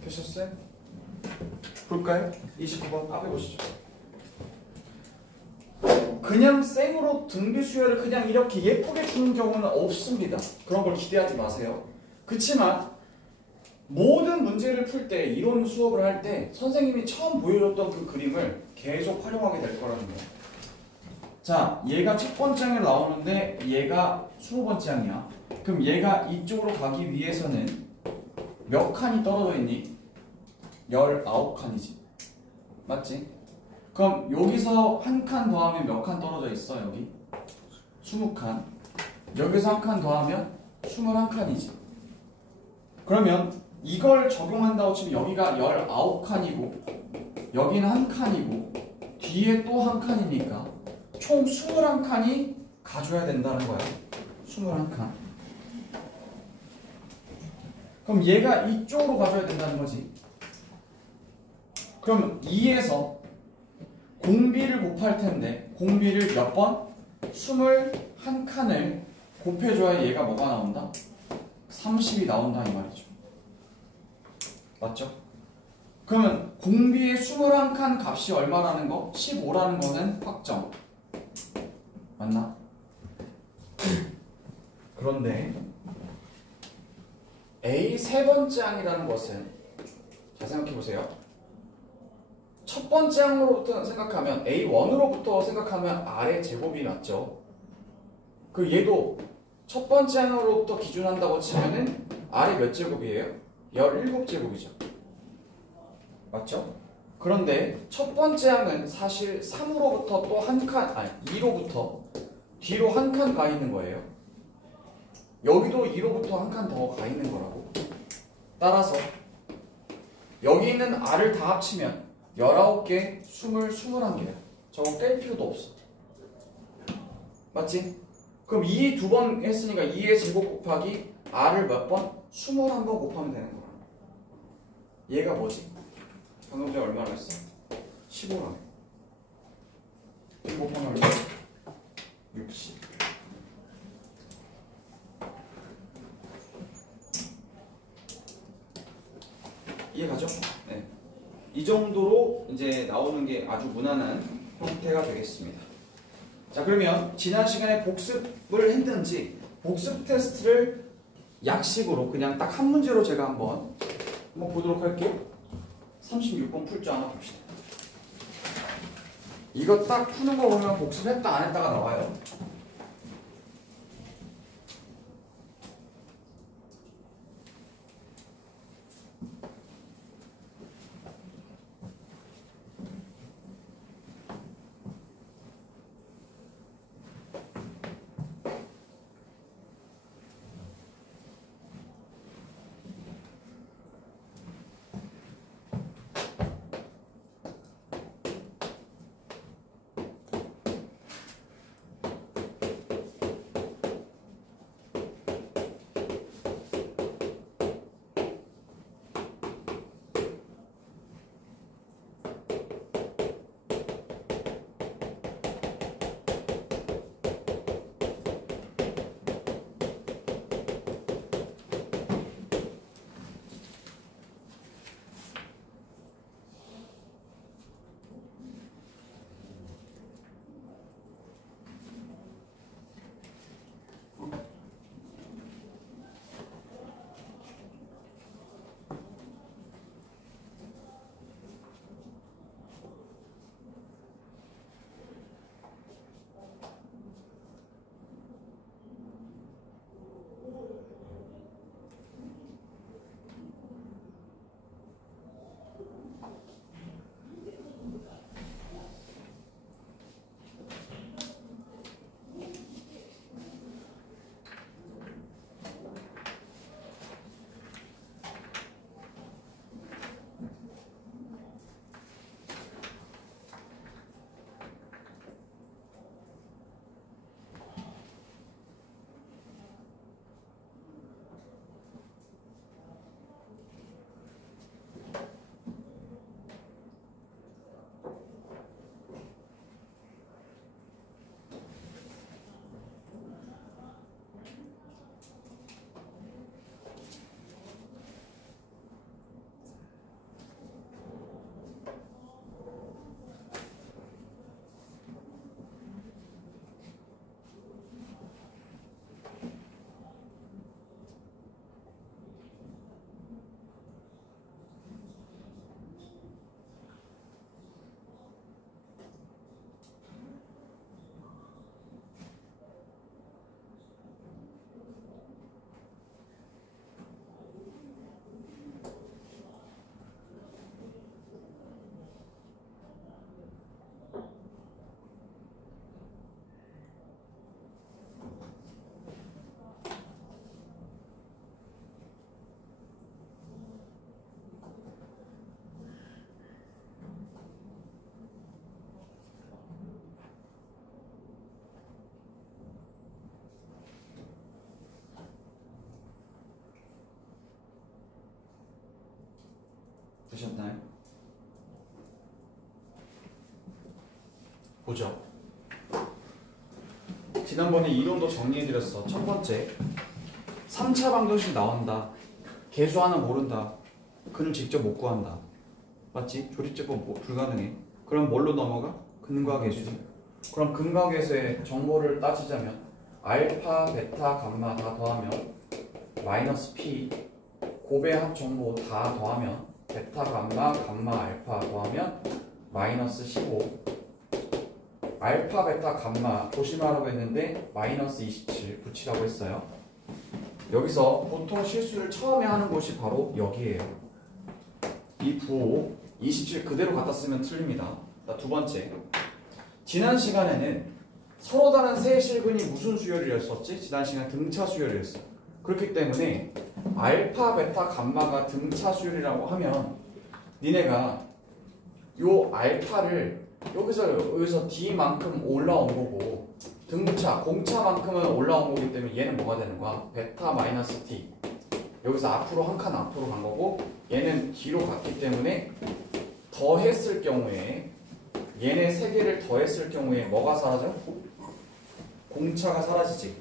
되셨어요? 볼까요? 29번 앞에 보시죠. 그냥 생으로 등비수열을 그냥 이렇게 예쁘게 주는 경우는 없습니다. 그런 걸 기대하지 마세요. 그치만 모든 문제를 풀 때, 이론 수업을 할 때 선생님이 처음 보여줬던 그 그림을 계속 활용하게 될 거라는 거예요. 자, 얘가 첫 번째 항에 나오는데 얘가 20번째 항이야. 그럼 얘가 이쪽으로 가기 위해서는 몇 칸이 떨어져 있니? 19칸이지. 맞지? 그럼 여기서 한 칸 더하면 몇 칸 떨어져 있어? 여기 20칸. 여기서 한 칸 더하면 21칸이지. 그러면 이걸 적용한다고 치면 여기가 19칸이고 여기는 한 칸이고 뒤에 또 한 칸이니까 총 21칸이 가줘야 된다는 거야. 21칸. 그럼 얘가 이쪽으로 가줘야 된다는 거지. 그럼 2에서 공비를 곱할 텐데 공비를 몇 번? 21칸을 곱해줘야 얘가 뭐가 나온다? 30이 나온다 이 말이죠. 맞죠? 그러면 공비의 21칸 값이 얼마라는 거? 15라는 거는 확정. 맞나? 그런데 A 세 번째 항이라는 것은 잘 생각해 보세요. 첫 번째 항으로부터 생각하면 A1으로부터 생각하면 R의 제곱이 맞죠. 그 얘도 첫 번째 항으로부터 기준한다고 치면은 R이 몇 제곱이에요? 17제곱이죠. 맞죠? 그런데 첫 번째 항은 사실 3으로부터 또 한 칸, 아니 2로부터 뒤로 한 칸 가 있는 거예요. 여기도 2로부터 한 칸 더 가 있는 거라고. 따라서 여기 있는 R을 다 합치면 19개, 21개야. 저거 뺄 필요도 없어. 맞지? 그럼 2 두 번 했으니까 2의 제곱 곱하기 R을 몇 번? 21번 곱하면 되는 거야. 얘가 뭐지? 방금 전에 얼마나 했어? 15라네. 1 곱하면 얼마? 60. 이해가죠? 네. 이 정도로 이제 나오는 게 아주 무난한 형태가 되겠습니다. 자, 그러면 지난 시간에 복습을 했는지 복습 테스트를 약식으로 그냥 딱 한 문제로 제가 한번 보도록 할게요. 36번 풀 줄 아나 봅시다. 이거 딱 푸는 거 보면 복습했다 안 했다가 나와요. 찾으셨나요? 보죠. 지난번에 이론도 정리해드렸어. 첫 번째, 3차 방정식 나온다. 계수 하나 모른다. 근을 직접 못 구한다. 맞지? 조립제법 불가능해. 그럼 뭘로 넘어가? 근과 계수. 그럼 근과 계수의 정보를 따지자면 알파, 베타, 감마 다 더하면 마이너스 P 곱의 합 정보 다 더하면 베타, 감마, 감마, 알파 더하면 마이너스 15 알파, 베타, 감마 조심하라고 했는데 마이너스 27 붙이라고 했어요. 여기서 보통 실수를 처음에 하는 곳이 바로 여기에요. 이 95, 27 그대로 갖다 쓰면 틀립니다. 두 번째, 지난 시간에는 서로 다른 세 실근이 무슨 수열이었었지? 지난 시간 등차 수열이었어. 그렇기 때문에 알파, 베타, 감마가 등차 수열이라고 하면 니네가 요 알파를 여기서 D만큼 올라온 거고 등차, 공차만큼은 올라온 거기 때문에 얘는 뭐가 되는 거야? 베타 마이너스 D. 여기서 앞으로 한 칸 앞으로 간 거고 얘는 뒤로 갔기 때문에 더했을 경우에 얘네 세 개를 더했을 경우에 뭐가 사라져? 공차가 사라지지.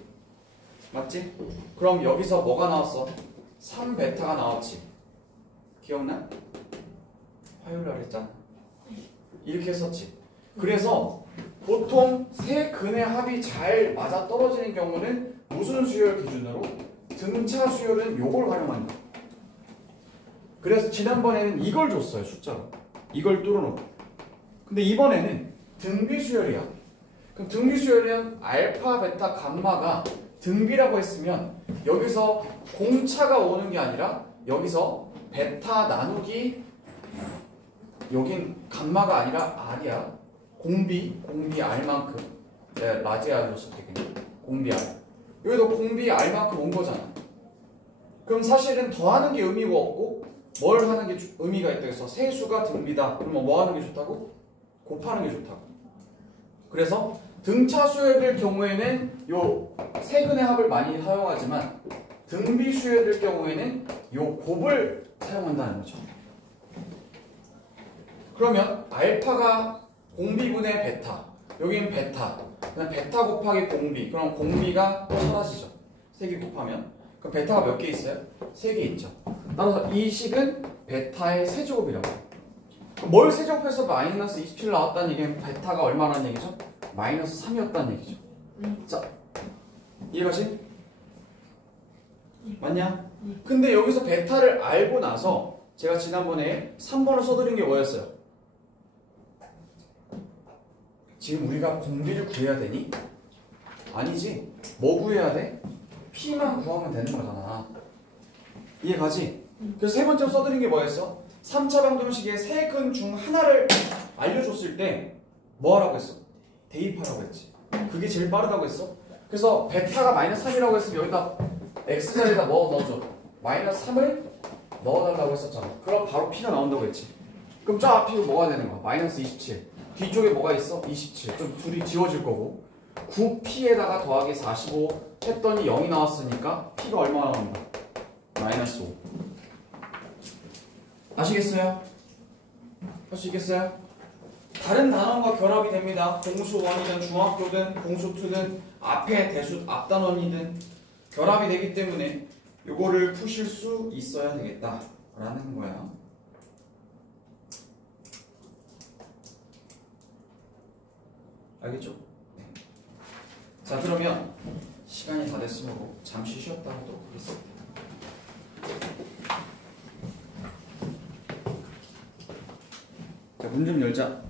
맞지? 그럼 여기서 뭐가 나왔어? 3베타가 나왔지. 기억나? 화요일날 했잖아. 이렇게 했었지. 그래서 보통 세 근의 합이 잘 맞아 떨어지는 경우는 무슨 수열 기준으로? 등차 수열은 요걸 활용한다. 그래서 지난번에는 이걸 줬어요. 숫자로. 이걸 뚫어놓고. 근데 이번에는 등비 수열이야. 그럼 등비 수열은 알파, 베타, 감마가 등비라고 했으면 여기서 공차가 오는 게 아니라 여기서 베타 나누기 여긴 감마가 아니라 R이야. 공비 R만큼. 내가 라지 R로 쓸게 그냥. 공비 R. 여기도 공비 R만큼 온 거잖아. 그럼 사실은 더하는 게 의미가 없고 뭘 하는 게 의미가 있다 해서 세수가 등비다. 그러면 뭐 하는 게 좋다고? 곱하는 게 좋다고. 그래서 등차 수열일 경우에는 요 세근의 합을 많이 사용하지만 등비 수열일 경우에는 요 곱을 사용한다는 거죠. 그러면 알파가 공비분의 베타, 여기는 베타, 그냥 베타 곱하기 공비, 그럼 공비가 사라지죠. 3개 곱하면. 그럼 베타가 몇 개 있어요? 3개 있죠. 따라서 이 식은 베타의 세제곱이라고 해요. 뭘 세제곱해서 마이너스 27 나왔다는 얘기는 베타가 얼마라는 얘기죠? 마이너스 3이었다는 얘기죠. 자, 이해가시? 맞냐? 근데 여기서 베타를 알고 나서 제가 지난번에 3번을 써드린 게 뭐였어요? 지금 우리가 공비를 구해야 되니? 아니지. 뭐 구해야 돼? P만 구하면 되는 거잖아. 이해가지? 그래서 세 번째로 써드린 게 뭐였어? 3차 방정식의 세 근 중 하나를 알려줬을 때 뭐 하라고 했어? 대입하라고 했지. 그게 제일 빠르다고 했어. 그래서 베타가 마이너스 3이라고 했으면 여기다 X자리에다 뭐 넣어줘? 마이너스 3을 넣어달라고 했었잖아. 그럼 바로 P가 나온다고 했지. 그럼 저 앞이 뭐가 되는 거야? 마이너스 27. 뒤쪽에 뭐가 있어? 27. 좀 둘이 지워질 거고 9P에다가 더하기 45 했더니 0이 나왔으니까 P가 얼마 나온다? 마이너스 5. 아시겠어요? 할 수 있겠어요? 다른 단원과 결합이 됩니다. 공수 1이든 중학교든 공수 2든 앞에 대수 앞단원이든 결합이 되기 때문에 요거를 푸실 수 있어야 되겠다 라는 거야. 알겠죠? 네. 자, 그러면 시간이 다 됐으므로 잠시 쉬었다 하도록 하겠습니다. 자, 문 좀 열자.